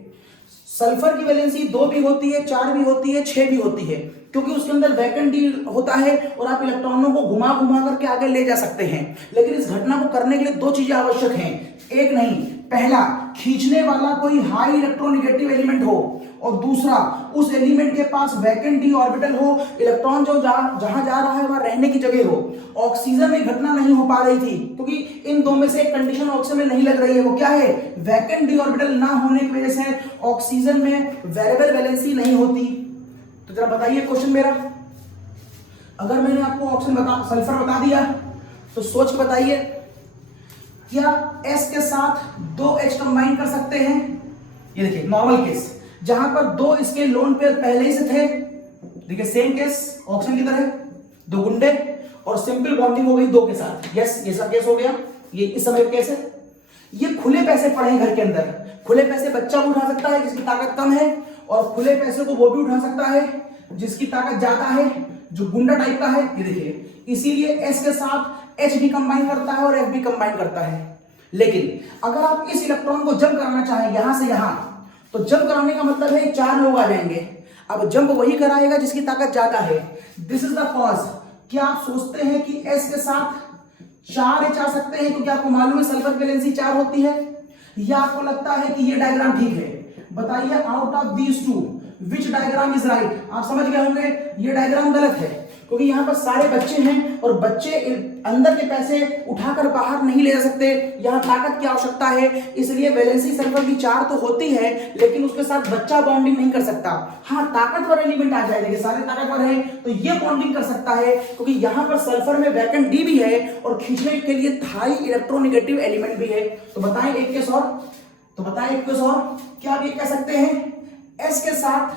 सल्फर की वैलेंसी 2 भी होती है, 4 भी होती है, 6 भी होती है, क्योंकि उसके अंदर वैकेंट डी होता है और आप इलेक्ट्रॉनों को घुमा घुमा करके आगे ले जा सकते हैं। लेकिन इस घटना को करने के लिए 2 चीजें आवश्यक हैं। एक नहीं, पहला खींचने वाला कोई हाई इलेक्ट्रोनेगेटिव एलिमेंट हो, और दूसरा उस एलिमेंट के पास वैकेंट डी ऑर्बिटल हो, इलेक्ट्रॉन जो जहां जा रहा है वहां रहने की जगह हो। ऑक्सीजन में घटना नहीं हो पा रही थी, क्योंकि इन दो में से एक कंडीशन ऑक्सीजन में नहीं लग रही है। वो क्या है? वैकेंट डी ऑर्बिटल ना होने की वजह से ऑक्सीजन में वेरिएबल वैलेंसी नहीं होती। तो जरा बताइए क्वेश्चन मेरा, अगर मैंने आपको ऑक्सीजन सल्फर बता दिया तो सोच के बताइए, क्या S के साथ 2H कंबाइन कर सकते हैं? ये देखिए नॉर्मल केस, जहां पर 2 इसके लोन पेयर पहले ही से थे। देखिए सेम केस ऑक्सीजन की तरह, 2 गुंडे और सिंपल बॉन्डिंग हो गई 2 के साथ। यस ये सब केस हो गया। ये इस समय केस है। ये खुले पैसे पड़े हैं घर के अंदर। खुले पैसे बच्चा भी उठा सकता है जिसकी ताकत कम है, और खुले पैसे को वो भी उठा सकता है जिसकी ताकत ज्यादा है, जो गुंडा टाइप का है। ये देखिए इसीलिए S के साथ H भी कंबाइन करता है और F भी कंबाइन करता है। लेकिन अगर आप इस इलेक्ट्रॉन को जंप कराना चाहें यहां से यहां, तो जंप कराने का मतलब है 4 लोग आ जाएंगे। अब जंप वही कराएगा जिसकी ताकत ज्यादा है। This is the cause. क्या आप सोचते हैं कि S के साथ 4 H आ सकते हैं क्योंकि आपको मालूम है सल्फर की वैलेंसी 4 होती है, या आपको लगता है कि ये डायग्राम ठीक है? बताइए out of these 2 which diagram is right? आप समझ गए होंगे ये डायग्राम गलत है, क्योंकि यहाँ पर सारे बच्चे हैं और बच्चे अंदर के पैसे उठाकर बाहर नहीं ले जा सकते, यहाँ ताकत की आवश्यकता है, इसलिए वैलेंसी सल्फर की 4 तो होती है लेकिन उसके साथ बच्चा बॉन्डिंग नहीं कर सकता। हाँ, ताकतवर एलिमेंट आ जाए, देखिए सारे ताकतवर है तो ये बॉन्डिंग कर सकता है, क्योंकि यहाँ पर सल्फर में वैकेंट डी भी है और खींचने के लिए थाई इलेक्ट्रोनेगेटिव एलिमेंट भी है। तो बताएं एक केस और, क्या आप ये कह सकते हैं S के साथ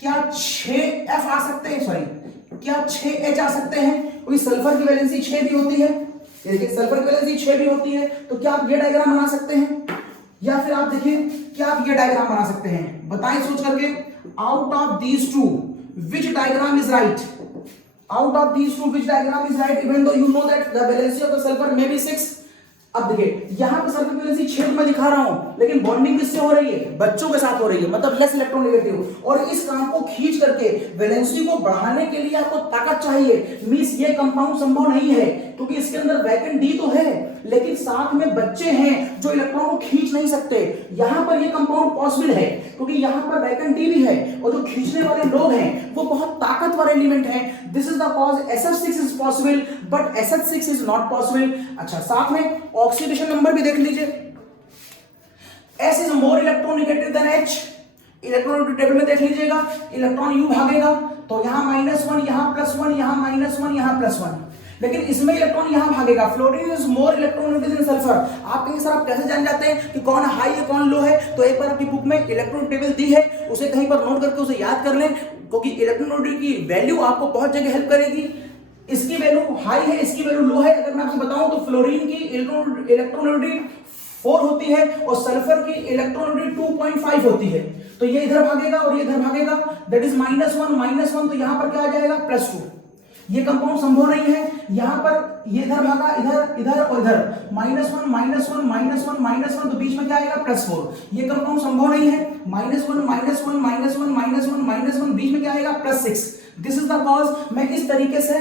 क्या 6F आ सकते हैं, सॉरी क्या 6H आ सकते हैं, क्योंकि सल्फर की वैलेंसी 6 भी होती है, देखिए सल्फर की वैलेंसी 6 भी होती है। तो क्या आप ये डायग्राम बना सकते हैं, या फिर आप देखिए क्या आप ये डायग्राम बना सकते हैं, बताएं सोच करके। Out of these two which diagram is right, out of these two which diagram is right even though you know that the valency of the sulphur may be 6। अब देखिए यहाँ पर सल्फर की वैलेंसी 6 मैं दिखा रहा हूं, लेकिन बॉन्डिंग किससे हो रही है, बच्चों के साथ हो रही है, मतलब लेस इलेक्ट्रोनेगेटिव। और इस काम को खींच करके वैलेंसी को बढ़ाने के लिए आपको ताकत चाहिए, मींस ये कंपाउंड संभव नहीं है, क्योंकि इसके अंदर वैकेंट डी तो है लेकिन साथ में बच्चे हैं जो इलेक्ट्रॉन को खींच नहीं सकते। यहाँ पर ये कंपाउंड पॉसिबल है क्योंकि यहाँ पर वैकेंट डी भी है और जो खींचने वाले लोग हैं वो बहुत ताकतवर एलिमेंट हैं। This is the cause SF6 is possible but SF6 is not possible. अच्छा, साथ में ऑक्सीडेशन नंबर भी देख लीजिए, S is more electronegative than H। Electron table में देख लीजिएगा, इलेक्ट्रॉन यू भागेगा तो यहाँ -1, यहाँ +1, यहाँ -1, यहाँ +1, लेकिन इसमें इलेक्ट्रॉन यहाँ भागेगा। Fluorine is more electronegative then sulphur. आप कहेंगे सर आप कैसे जान जाते हैं कि कौन हाई है कौन लो है, तो एक बार आपकी बुक में इलेक्ट्रॉन टेबल दी है, उसे कहीं पर नोट करके उसे याद कर लें, क्योंकि इलेक्ट्रोनेगेटिव की वैल्यू आपको बहुत जगह हेल्प करेगी। इसकी वैल्यू हाई है, इसकी वैल्यू लो है। अगर मैं आपसे बताऊं तो फ्लोरीन की इलेक्ट्रोनेगेटिव 4 होती है और सल्फर की इलेक्ट्रोनेगेटिव 2.5 होती है, तो ये इधर भागेगा और ये इधर भागेगा, दैट इज -1, तो यहां पर क्या आ जाएगा +2। ये कंपाउंड संभव नहीं है, यहां पर ये इधर भागा, इधर इधर और इधर -1, तो बीच में क्या आएगा +4। ये कंपाउंड संभव नहीं है, -1, बीच में क्या आएगा +6। दिस इज द कॉज मैं इस तरीके से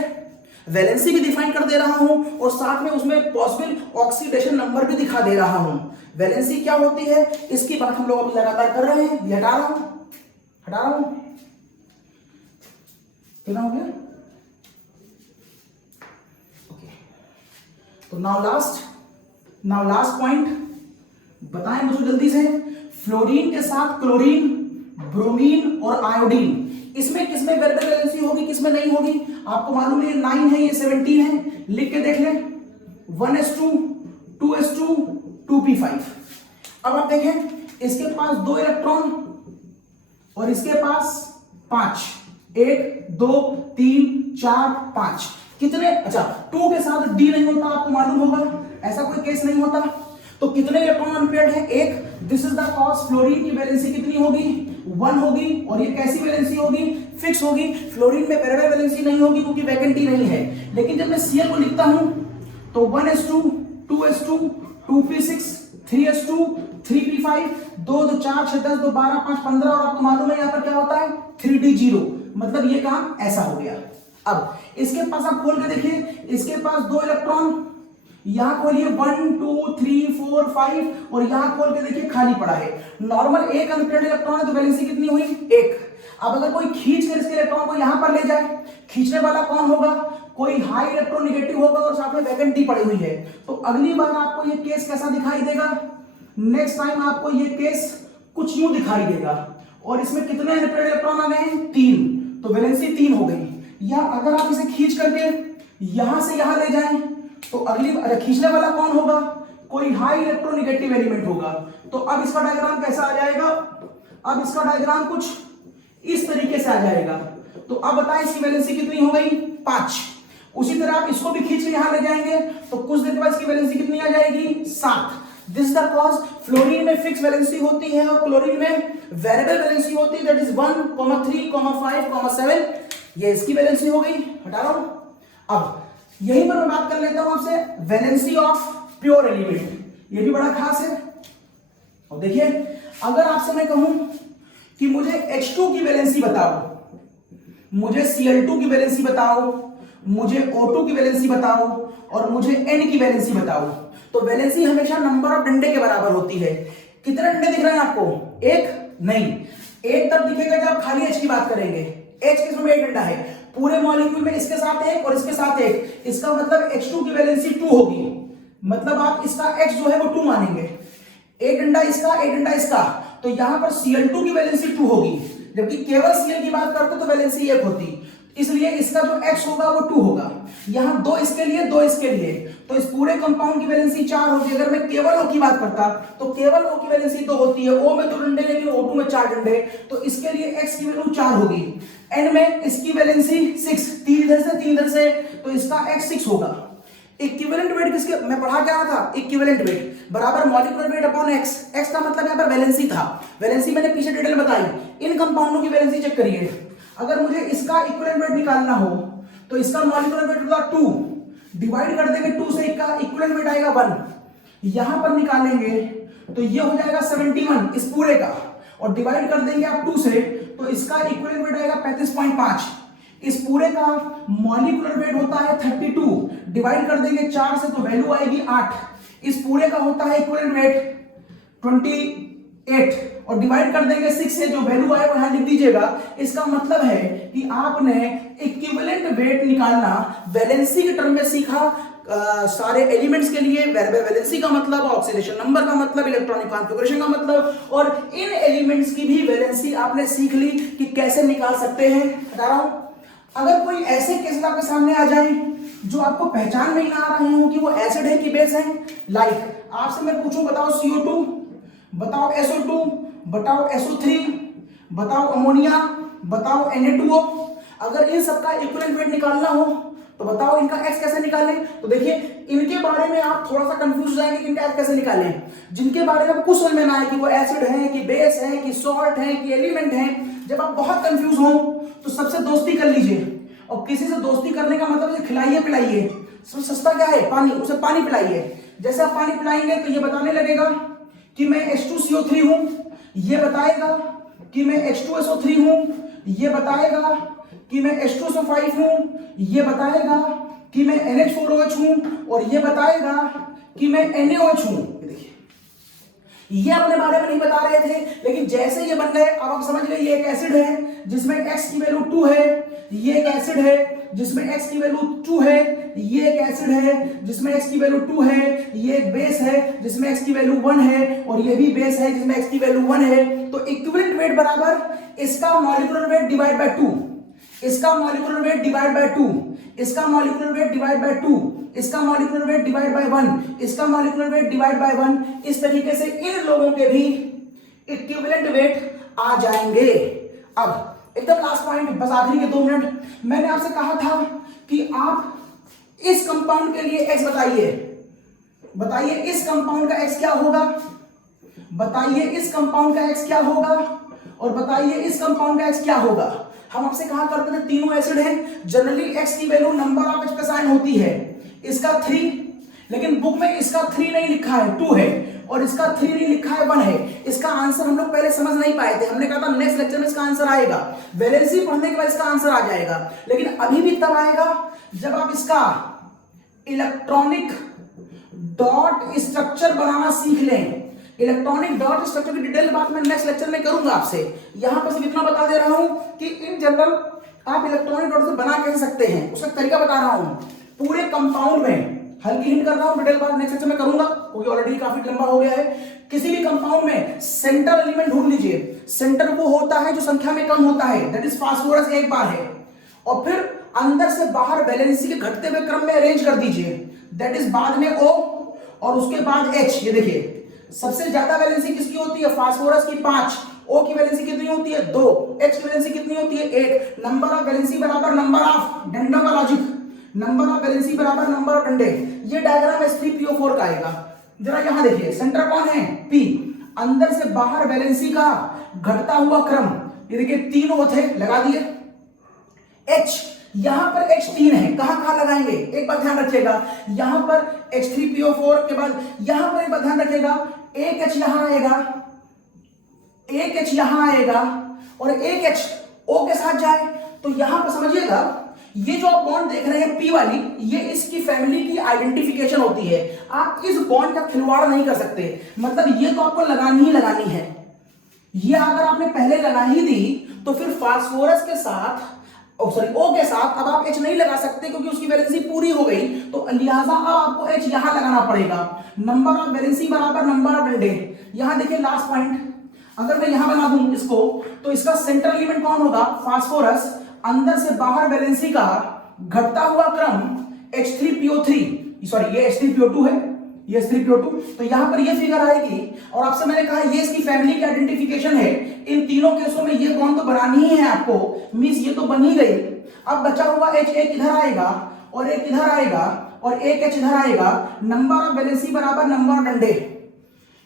वैलेंसी भी डिफाइन कर दे रहा हूं और साथ में उसमें पॉसिबल ऑक्सीडेशन नंबर भी दिखा दे रहा हूं। वैलेंसी क्या होती है इसकी बात हम लोग अभी लगातार कर रहे हैं। हटा रहा हूं कितना हो गया, ओके। तो नाउ लास्ट पॉइंट बताएं मुझे जल्दी से। फ्लोरीन के साथ क्लोरीन, ब्रोमीन और आयोडीन, इसमें किसमें वेरिएबल वैलेंसी होगी किसमें नहीं होगी, आपको मालूम है। 9 है, ये 17 है, लिख के देख लें। 1s2, 2s2, 2p5। अब आप देखें इसके पास 2 इलेक्ट्रॉन और इसके पास 5, 1 2 3 4 5, कितने, अच्छा 2 के साथ d नहीं होता, आपको मालूम होगा, ऐसा कोई केस नहीं होता। तो कितने इलेक्ट्रॉन अनपेयर्ड है, 1। This is the cause fluorine की वैलेंसी कितनी होगी, 1 होगी, और ये कैसी वैलेंसी होगी, फिक्स होगी। फ्लोरीन में वेरिएबल वैलेंसी नहीं होगी क्योंकि वैकेंटी नहीं है। लेकिन जब मैं Cl को लिखता हूं तो 1s2, 2s2, 2p6, 3s2, 3p5, 2 2 4 6 10 2 12 5 15, और आपको मालूम है यहाँ पर क्या होता है 3d0, मतलब ये काम ऐसा हो गया। अब इसके पास आप खोल के देखिए, इसके पास 2 इलेक्ट्रॉन, यहां खोलिए 1 2 3 4 5, और यहां खोल के देखिए खाली पड़ा है। नॉर्मल एक अनपेयर्ड इलेक्ट्रॉन है तो वैलेंसी कितनी हुई, 1। अब अगर कोई खींच कर इसके इलेक्ट्रॉन को यहां पर ले जाए, खींचने वाला कौन होगा, कोई हाई इलेक्ट्रोनेगेटिव होगा और साथ में वैकेंट डी पड़ी हुई है। तो अगली बार आपको ये केस कैसा दिखाई देगा, नेक्स्ट टाइम आपको ये केस कुछ यूं दिखाई देगा, और इसमें कितने अनपेयर्ड इलेक्ट्रॉन आ गए हैं, 3, तो वैलेंसी 3 हो गई। या अगर आप इसे खींच करके यहां से यहां ले जाएं तो अगली बार खींचने वाला कौन होगा, कोई हाई इलेक्ट्रोनेगेटिव एलिमेंट होगा। तो अब इसका डायग्राम कैसा आ जाएगा, अब इसका डायग्राम कुछ इस तरीके से आ जाएगा। तो अब बताएं इसकी वैलेंसी कितनी हो गई, 5। उसी तरह आप इसको भी खींच के यहां ले जाएंगे तो कुछ देर के बाद इसकी वैलेंसी कितनी आ जाएगी, 7। दिस द कॉज फ्लोरीन में फिक्स वैलेंसी होती है और क्लोरीन में वेरिएबल वैलेंसी होती है, दैट इज 1, 3, 5, 7। ये इसकी वैलेंसी हो गई, हटा रहा हूं। अब यहीं पर मैं बात कर लेता हूं आपसे वैलेंसी ऑफ प्योर एलिमेंट, ये भी बड़ा खास है। और देखिए अगर आपसे मैं कहूं कि मुझे H2 की वैलेंसी बताओ, मुझे Cl2 की वैलेंसी बताओ, मुझे O2 की वैलेंसी बताओ और मुझे N की वैलेंसी बताओ, तो वैलेंसी हमेशा नंबर ऑफ डंडे के बराबर होती है। कितने डंडे दिख रहे हैं आपको, 1 नहीं, 1 तब दिखेगा जब खाली H की बात करेंगे। H किस में 1 डंडा है, पूरे मॉलिक्यूल में इसके साथ एक और इसके साथ एक, इसका मतलब H2 की वैलेंसी 2 होगी, मतलब आप इसका X जो है वो 2 मानेंगे, एक डंडा इसका एक डंडा इसका, तो यहां पर Cl2 की वैलेंसी 2 होगी, जबकि केवल Cl की बात करते तो वैलेंसी 1 होती, इसलिए इसका जो X होगा वो 2 होगा। यहां 2 इसके लिए 2 इसके लिए, तो इस पूरे कंपाउंड की वैलेंसी 4 होगी। अगर मैं केवल O की बात करता तो केवल O की वैलेंसी 2 होती है, O में 2 डंडे लेकिन O2 में 4 डंडे, तो इसके लिए X की वैल्यू 4 होगी। N में इसकी वैलेंसी 6, 3 इधर से 3 इधर से, तो इसका X 6 होगा। इक्विवेलेंट वेट किसके, मैं पढ़ा क्या था, इक्विवेलेंट वेट बराबर molecular weight upon X. X का मतलब यहाँ पर वैलेंसी था, वैलेंसी मैंने पीछे डिटेल बताई। इन कंपाउंडों की वैलेंसी चेक करिए, अगर मुझे इसका इक्विवेलेंट वेट निकालना हो तो इसका मॉलिक्यूलर वेट होगा 2, डिवाइड कर देंगे 2 से, इसका इक्विवेलेंट वेट आएगा 1, यहां पर निकालेंगे तो ये हो जाएगा 71 इस पूरे का, और डिवाइड कर देंगे आप 2 से तो इसका इक्विवेलेंट वेट आएगा 35.5। इस पूरे का मॉलिक्यूलर वेट होता है 32, डिवाइड कर देंगे 4 से तो वैल्यू आएगी 8। इस पूरे का होता है इक्विवेलेंट वेट 28, और डिवाइड कर देंगे 6 से, जो वैल्यू आए वो यहां लिख दीजिएगा। इसका मतलब है कि आपने इक्विवेलेंट वेट निकालना वैलेंसी के टर्म में सीखा, सारे एलिमेंट्स के लिए। वैलेंसी का मतलब, ऑक्सीडेशन नंबर का मतलब, इलेक्ट्रॉनिक कॉन्फ़िगरेशन का मतलब, और इन एलिमेंट्स की भी वैलेंसी आपने सीख ली कि कैसे निकाल सकते हैं। बता रहा हूं, अगर कोई ऐसे केस आपके सामने आ जाए जो आपको पहचान नहीं आ रहे हो कि वो एसिड है कि बेस है, लाइक आपसे मैं पूछूं बताओ CO2, बताओ SO2, बताओ SO3, बताओ अमोनिया, बताओ Na2O, अगर इन सबका इक्विवेलेंट वेट निकालना हो तो बताओ इनका X कैसे निकालें। तो देखिए इनके बारे में आप थोड़ा सा कंफ्यूज हो जाएंगे कि इनका X कैसे निकालें। जिनके बारे में कुछ समझ में ना आए कि वो एसिड है कि बेस है कि सॉल्ट है कि एलिमेंट है, जब आप बहुत कंफ्यूज हो तो सबसे दोस्ती कर लीजिए, और किसी से दोस्ती करने का मतलब है खिलाइए पिलाइए। सबसे सस्ता क्या है, पानी, उसे पानी पिलाइए। जैसे आप पानी पिलाएंगे तो ये बताने लगेगा कि मैं H2CO3 हूं, ये बताएगा कि मैं H2SO3 हूं, ये बताएगा कि मैं H2SO5 हूं, ये बताएगा कि मैं NH4OH हूं, और ये बताएगा कि मैं NaOH हूं। देखिए ये अपने बारे में नहीं बता रहे थे, लेकिन जैसे ये बन गए अब आप समझ गए ये एक एसिड है जिसमें X की वैल्यू 2 है, ये एक एसिड है जिसमें X की वैल्यू 2 है, ये एक एसिड है जिसमें X की वैल्यू 2 है, ये एक बेस है जिसमें X की वैल्यू 1 है, और ये भी बेस है जिसमें X की वैल्यू 1 है। तो इक्विवेलेंट वेट बराबर इसका मॉलिक्यूलर वेट डिवाइड बाय 2, इसका मॉलिक्यूलर वेट डिवाइड बाय 2, इसका मॉलिक्यूलर वेट डिवाइड बाय 2, इसका मॉलिक्यूलर वेट डिवाइड बाय 1, इसका मॉलिक्यूलर वेट डिवाइड बाय 1। इस तरीके से इन लोगों के भी इक्विवेलेंट वेट आ जाएंगे। अब एकदम लास्ट पॉइंट, बस आखिरी के 2 मिनट, मैंने आपसे कहा था कि आप इस कंपाउंड के लिए X बताइए, बताइए इस कंपाउंड का X क्या होगा, बताइए इस कंपाउंड का X क्या होगा, और बताइए इस कंपाउंड का X क्या होगा। हम आपसे कहा करते थे तीनों एसिड हैं, जनरली X की वैल्यू नंबर ऑफ H पे साइन होती है, इसका 3, लेकिन बुक में इसका 3 नहीं लिखा है, 2 है, और इसका 3 नहीं लिखा है, 1 है। इसका आंसर हम लोग पहले समझ नहीं पाए थे, हमने कहा था नेक्स्ट लेक्चर में इसका आंसर आएगा, वैलेंसी पढ़ने के बाद इसका आंसर आ जाएगा, लेकिन अभी भी तब आएगा जब आप इसका इलेक्ट्रॉनिक डॉट स्ट्रक्चर बनाना सीख लें। इलेक्ट्रॉनिक डॉट स्ट्रक्चर की डिटेल बात मैं नेक्स्ट लेक्चर में करूंगा आपसे, यहां पर सिर्फ इतना बता दे रहा हूं कि इन जनरल आप इलेक्ट्रॉनिक डॉट से बना कैसे सकते हैं उसका तरीका बता रहा हूं। पूरे कंपाउंड में हल्की हिंट कर रहा हूं, डिटेल बात नेक्स्ट लेक्चर में करूंगा क्योंकि ऑलरेडी काफी लंबा हो गया है। किसी भी कंपाउंड में सेंटर एलिमेंट ढूंढ लीजिए, सेंटर वो होता है जो संख्या में कम होता है, दैट इज फास्फोरस एक बार है, और फिर अंदर से बाहर वैलेंसी के घटते हुए क्रम में अरेंज कर दीजिए, दैट इज बाद में O और उसके बाद H। ये देखिए सबसे ज्यादा वैलेंसी किसकी होती है, फास्फोरस की 5, O की वैलेंसी कितनी होती है 2, H की वैलेंसी कितनी होती है 8। नंबर ऑफ वैलेंसी बराबर नंबर ऑफ डंडों का लॉजिक, नंबर ऑफ वैलेंसी बराबर नंबर ऑफ डंडे। ये डायग्राम H3PO4 का आएगा। जरा यहां देखिए सेंटर कौन है P, अंदर से बाहर वैलेंसी का घटता हुआ क्रम, ये देखिए 3 O थे लगा दिए, H यहां पर H 3 है, कहां लगाएंगे एक बात ध्यान रखिएगा, यहां पर H3PO4 के बाद यहां पर एक बात ध्यान रखिएगा, एक H यहां आएगा, एक H यहां आएगा, और एक H O के साथ जाए, तो यहां पर समझिएगा ये जो आप बॉन्ड देख रहे हैं P वाली, ये इसकी फैमिली की आइडेंटिफिकेशन होती है। आप इस बॉन्ड का खिलवाड़ नहीं कर सकते, मतलब ये तो आपको लगानी ही लगानी है। ये अगर आपने पहले लगा ही दी तो फिर फास्फोरस के साथ सॉरी O के साथ अब आप H नहीं लगा सकते क्योंकि उसकी वैलेंसी पूरी हो गई, तो लिहाजा अब आपको H यहां लगाना पड़ेगा। नंबर ऑफ वैलेंसी बराबर नंबर ऑफ डंडे। यहां देखिए लास्ट पॉइंट, अगर मैं यहां बना दूं इसको, तो इसका सेंट्रल एलिमेंट कौन होगा? फास्फोरस। अंदर से बाहर वैलेंसी का घटता हुआ क्रम H3PO3, सॉरी ये H3PO2 है, ये H3PO2, तो यहां पर ये फिगर आएगी। और आपसे मैंने कहा ये इसकी फैमिली की आइडेंटिफिकेशन है। इन तीनों केसों में ये बॉन्ड तो बनानी ही है आपको, मींस ये तो बन ही गई। अब बचा हुआ H एक इधर आएगा और एक इधर आएगा और एक H इधर आएगा। नंबर ऑफ वैलेंसी बराबर नंबर ऑफ डंडे।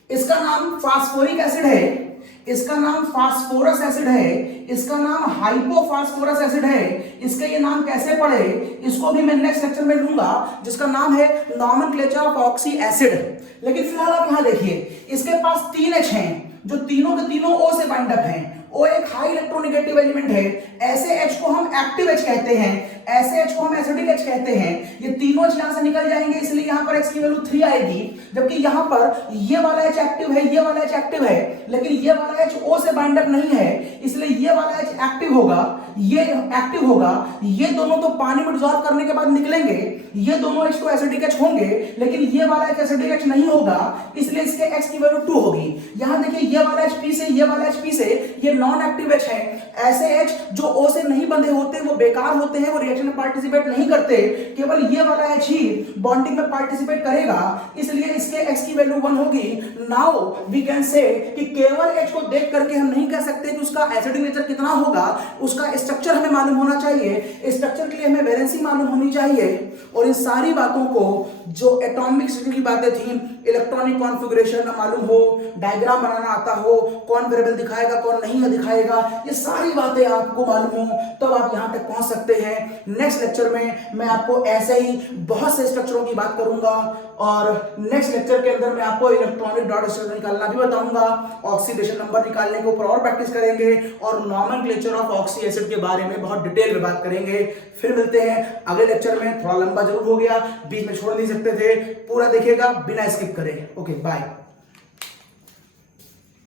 इसका नाम फास्फोरिक एसिड है, इसका नाम फास्फोरस एसिड है, इसका नाम हाइपोफास्फोरस एसिड है। इसके ये नाम कैसे पड़े इसको भी मैं नेक्स्ट लेक्चर में लूंगा, जिसका नाम है नॉमेनक्लेचर ऑफ ऑक्सी एसिड। लेकिन फिलहाल आप यहां देखिए, इसके पास 3 H हैं जो तीनों के तीनों O से बाइंड अप हैं। O एक हाई इलेक्ट्रोनेगेटिव एलिमेंट है। ऐसे H को हम एक्टिव H कहते हैं, ऐसे H को हम एसिडिक H कहते हैं। ये तीनों H यहां से निकल जाएंगे, इसलिए यहां पर X की वैल्यू 3 आएगी। जबकि यहां पर ये वाला H एक्टिव है, ये वाला H एक्टिव है, लेकिन ये वाला H O से बाइंड अप नहीं है, इसलिए ये वाला H एक्टिव होगा, ये एक्टिव होगा। ये दोनों तो पानी में डिसॉल्व करने के बाद निकलेंगे, ये दोनों H तो एसिडिक H होंगे, लेकिन ये वाला H एसिडिक H नहीं होगा, इसलिए इसके X की वैल्यू 2 होगी। यहां देखिए ये वाला H P से, ये वाला H P से, ये नॉन एक्टिव H है। ऐसे H जो O से नहीं बंधे होते वो बेकार होते हैं, वो रिएक्शन में पार्टिसिपेट नहीं करते, केवल ये वाला H ही बॉन्डिंग में पार्टिसिपेट करेगा, इसलिए इसके X की वैल्यू 1 होगी। नाउ वी कैन से कि केवल H को देख करके हम नहीं कह सकते कि उसका एसिडिक नेचर कितना होगा, उसका स्ट्रक्चर हमें मालूम होना चाहिए। स्ट्रक्चर के लिए हमें वैलेंसी मालूम होनी चाहिए। और इन सारी बातों को, जो एटॉमिक स्ट्रक्चर की बातें थी, इलेक्ट्रॉनिक कॉन्फ़िगरेशन मालूम हो, डायग्राम बनाना आता हो, कौन वेरिएबल दिखाएगा कौन नहीं दिखाएगा, ये सारी बातें आपको मालूम हो, तब आप यहां तक पहुंच सकते हैं। नेक्स्ट लेक्चर में मैं आपको ऐसे ही बहुत से स्ट्रक्चरों की बात करूंगा, और नेक्स्ट लेक्चर के अंदर मैं आपको इलेक्ट्रॉनिक डॉट स्ट्रक्चर निकालना भी बताऊंगा, ऑक्सीडेशन नंबर निकालने के ऊपर और प्रैक्टिस करेंगे, और नॉमेनक्लेचर ऑफ ऑक्सी एसिड के बारे में बहुत डिटेल में बात करेंगे। फिर मिलते हैं अगले लेक्चर में। थोड़ा लंबा जरूर हो गया, बीच में छोड़ नहीं सकते थे, पूरा देखिएगा बिना स्किप करे। Okay bye.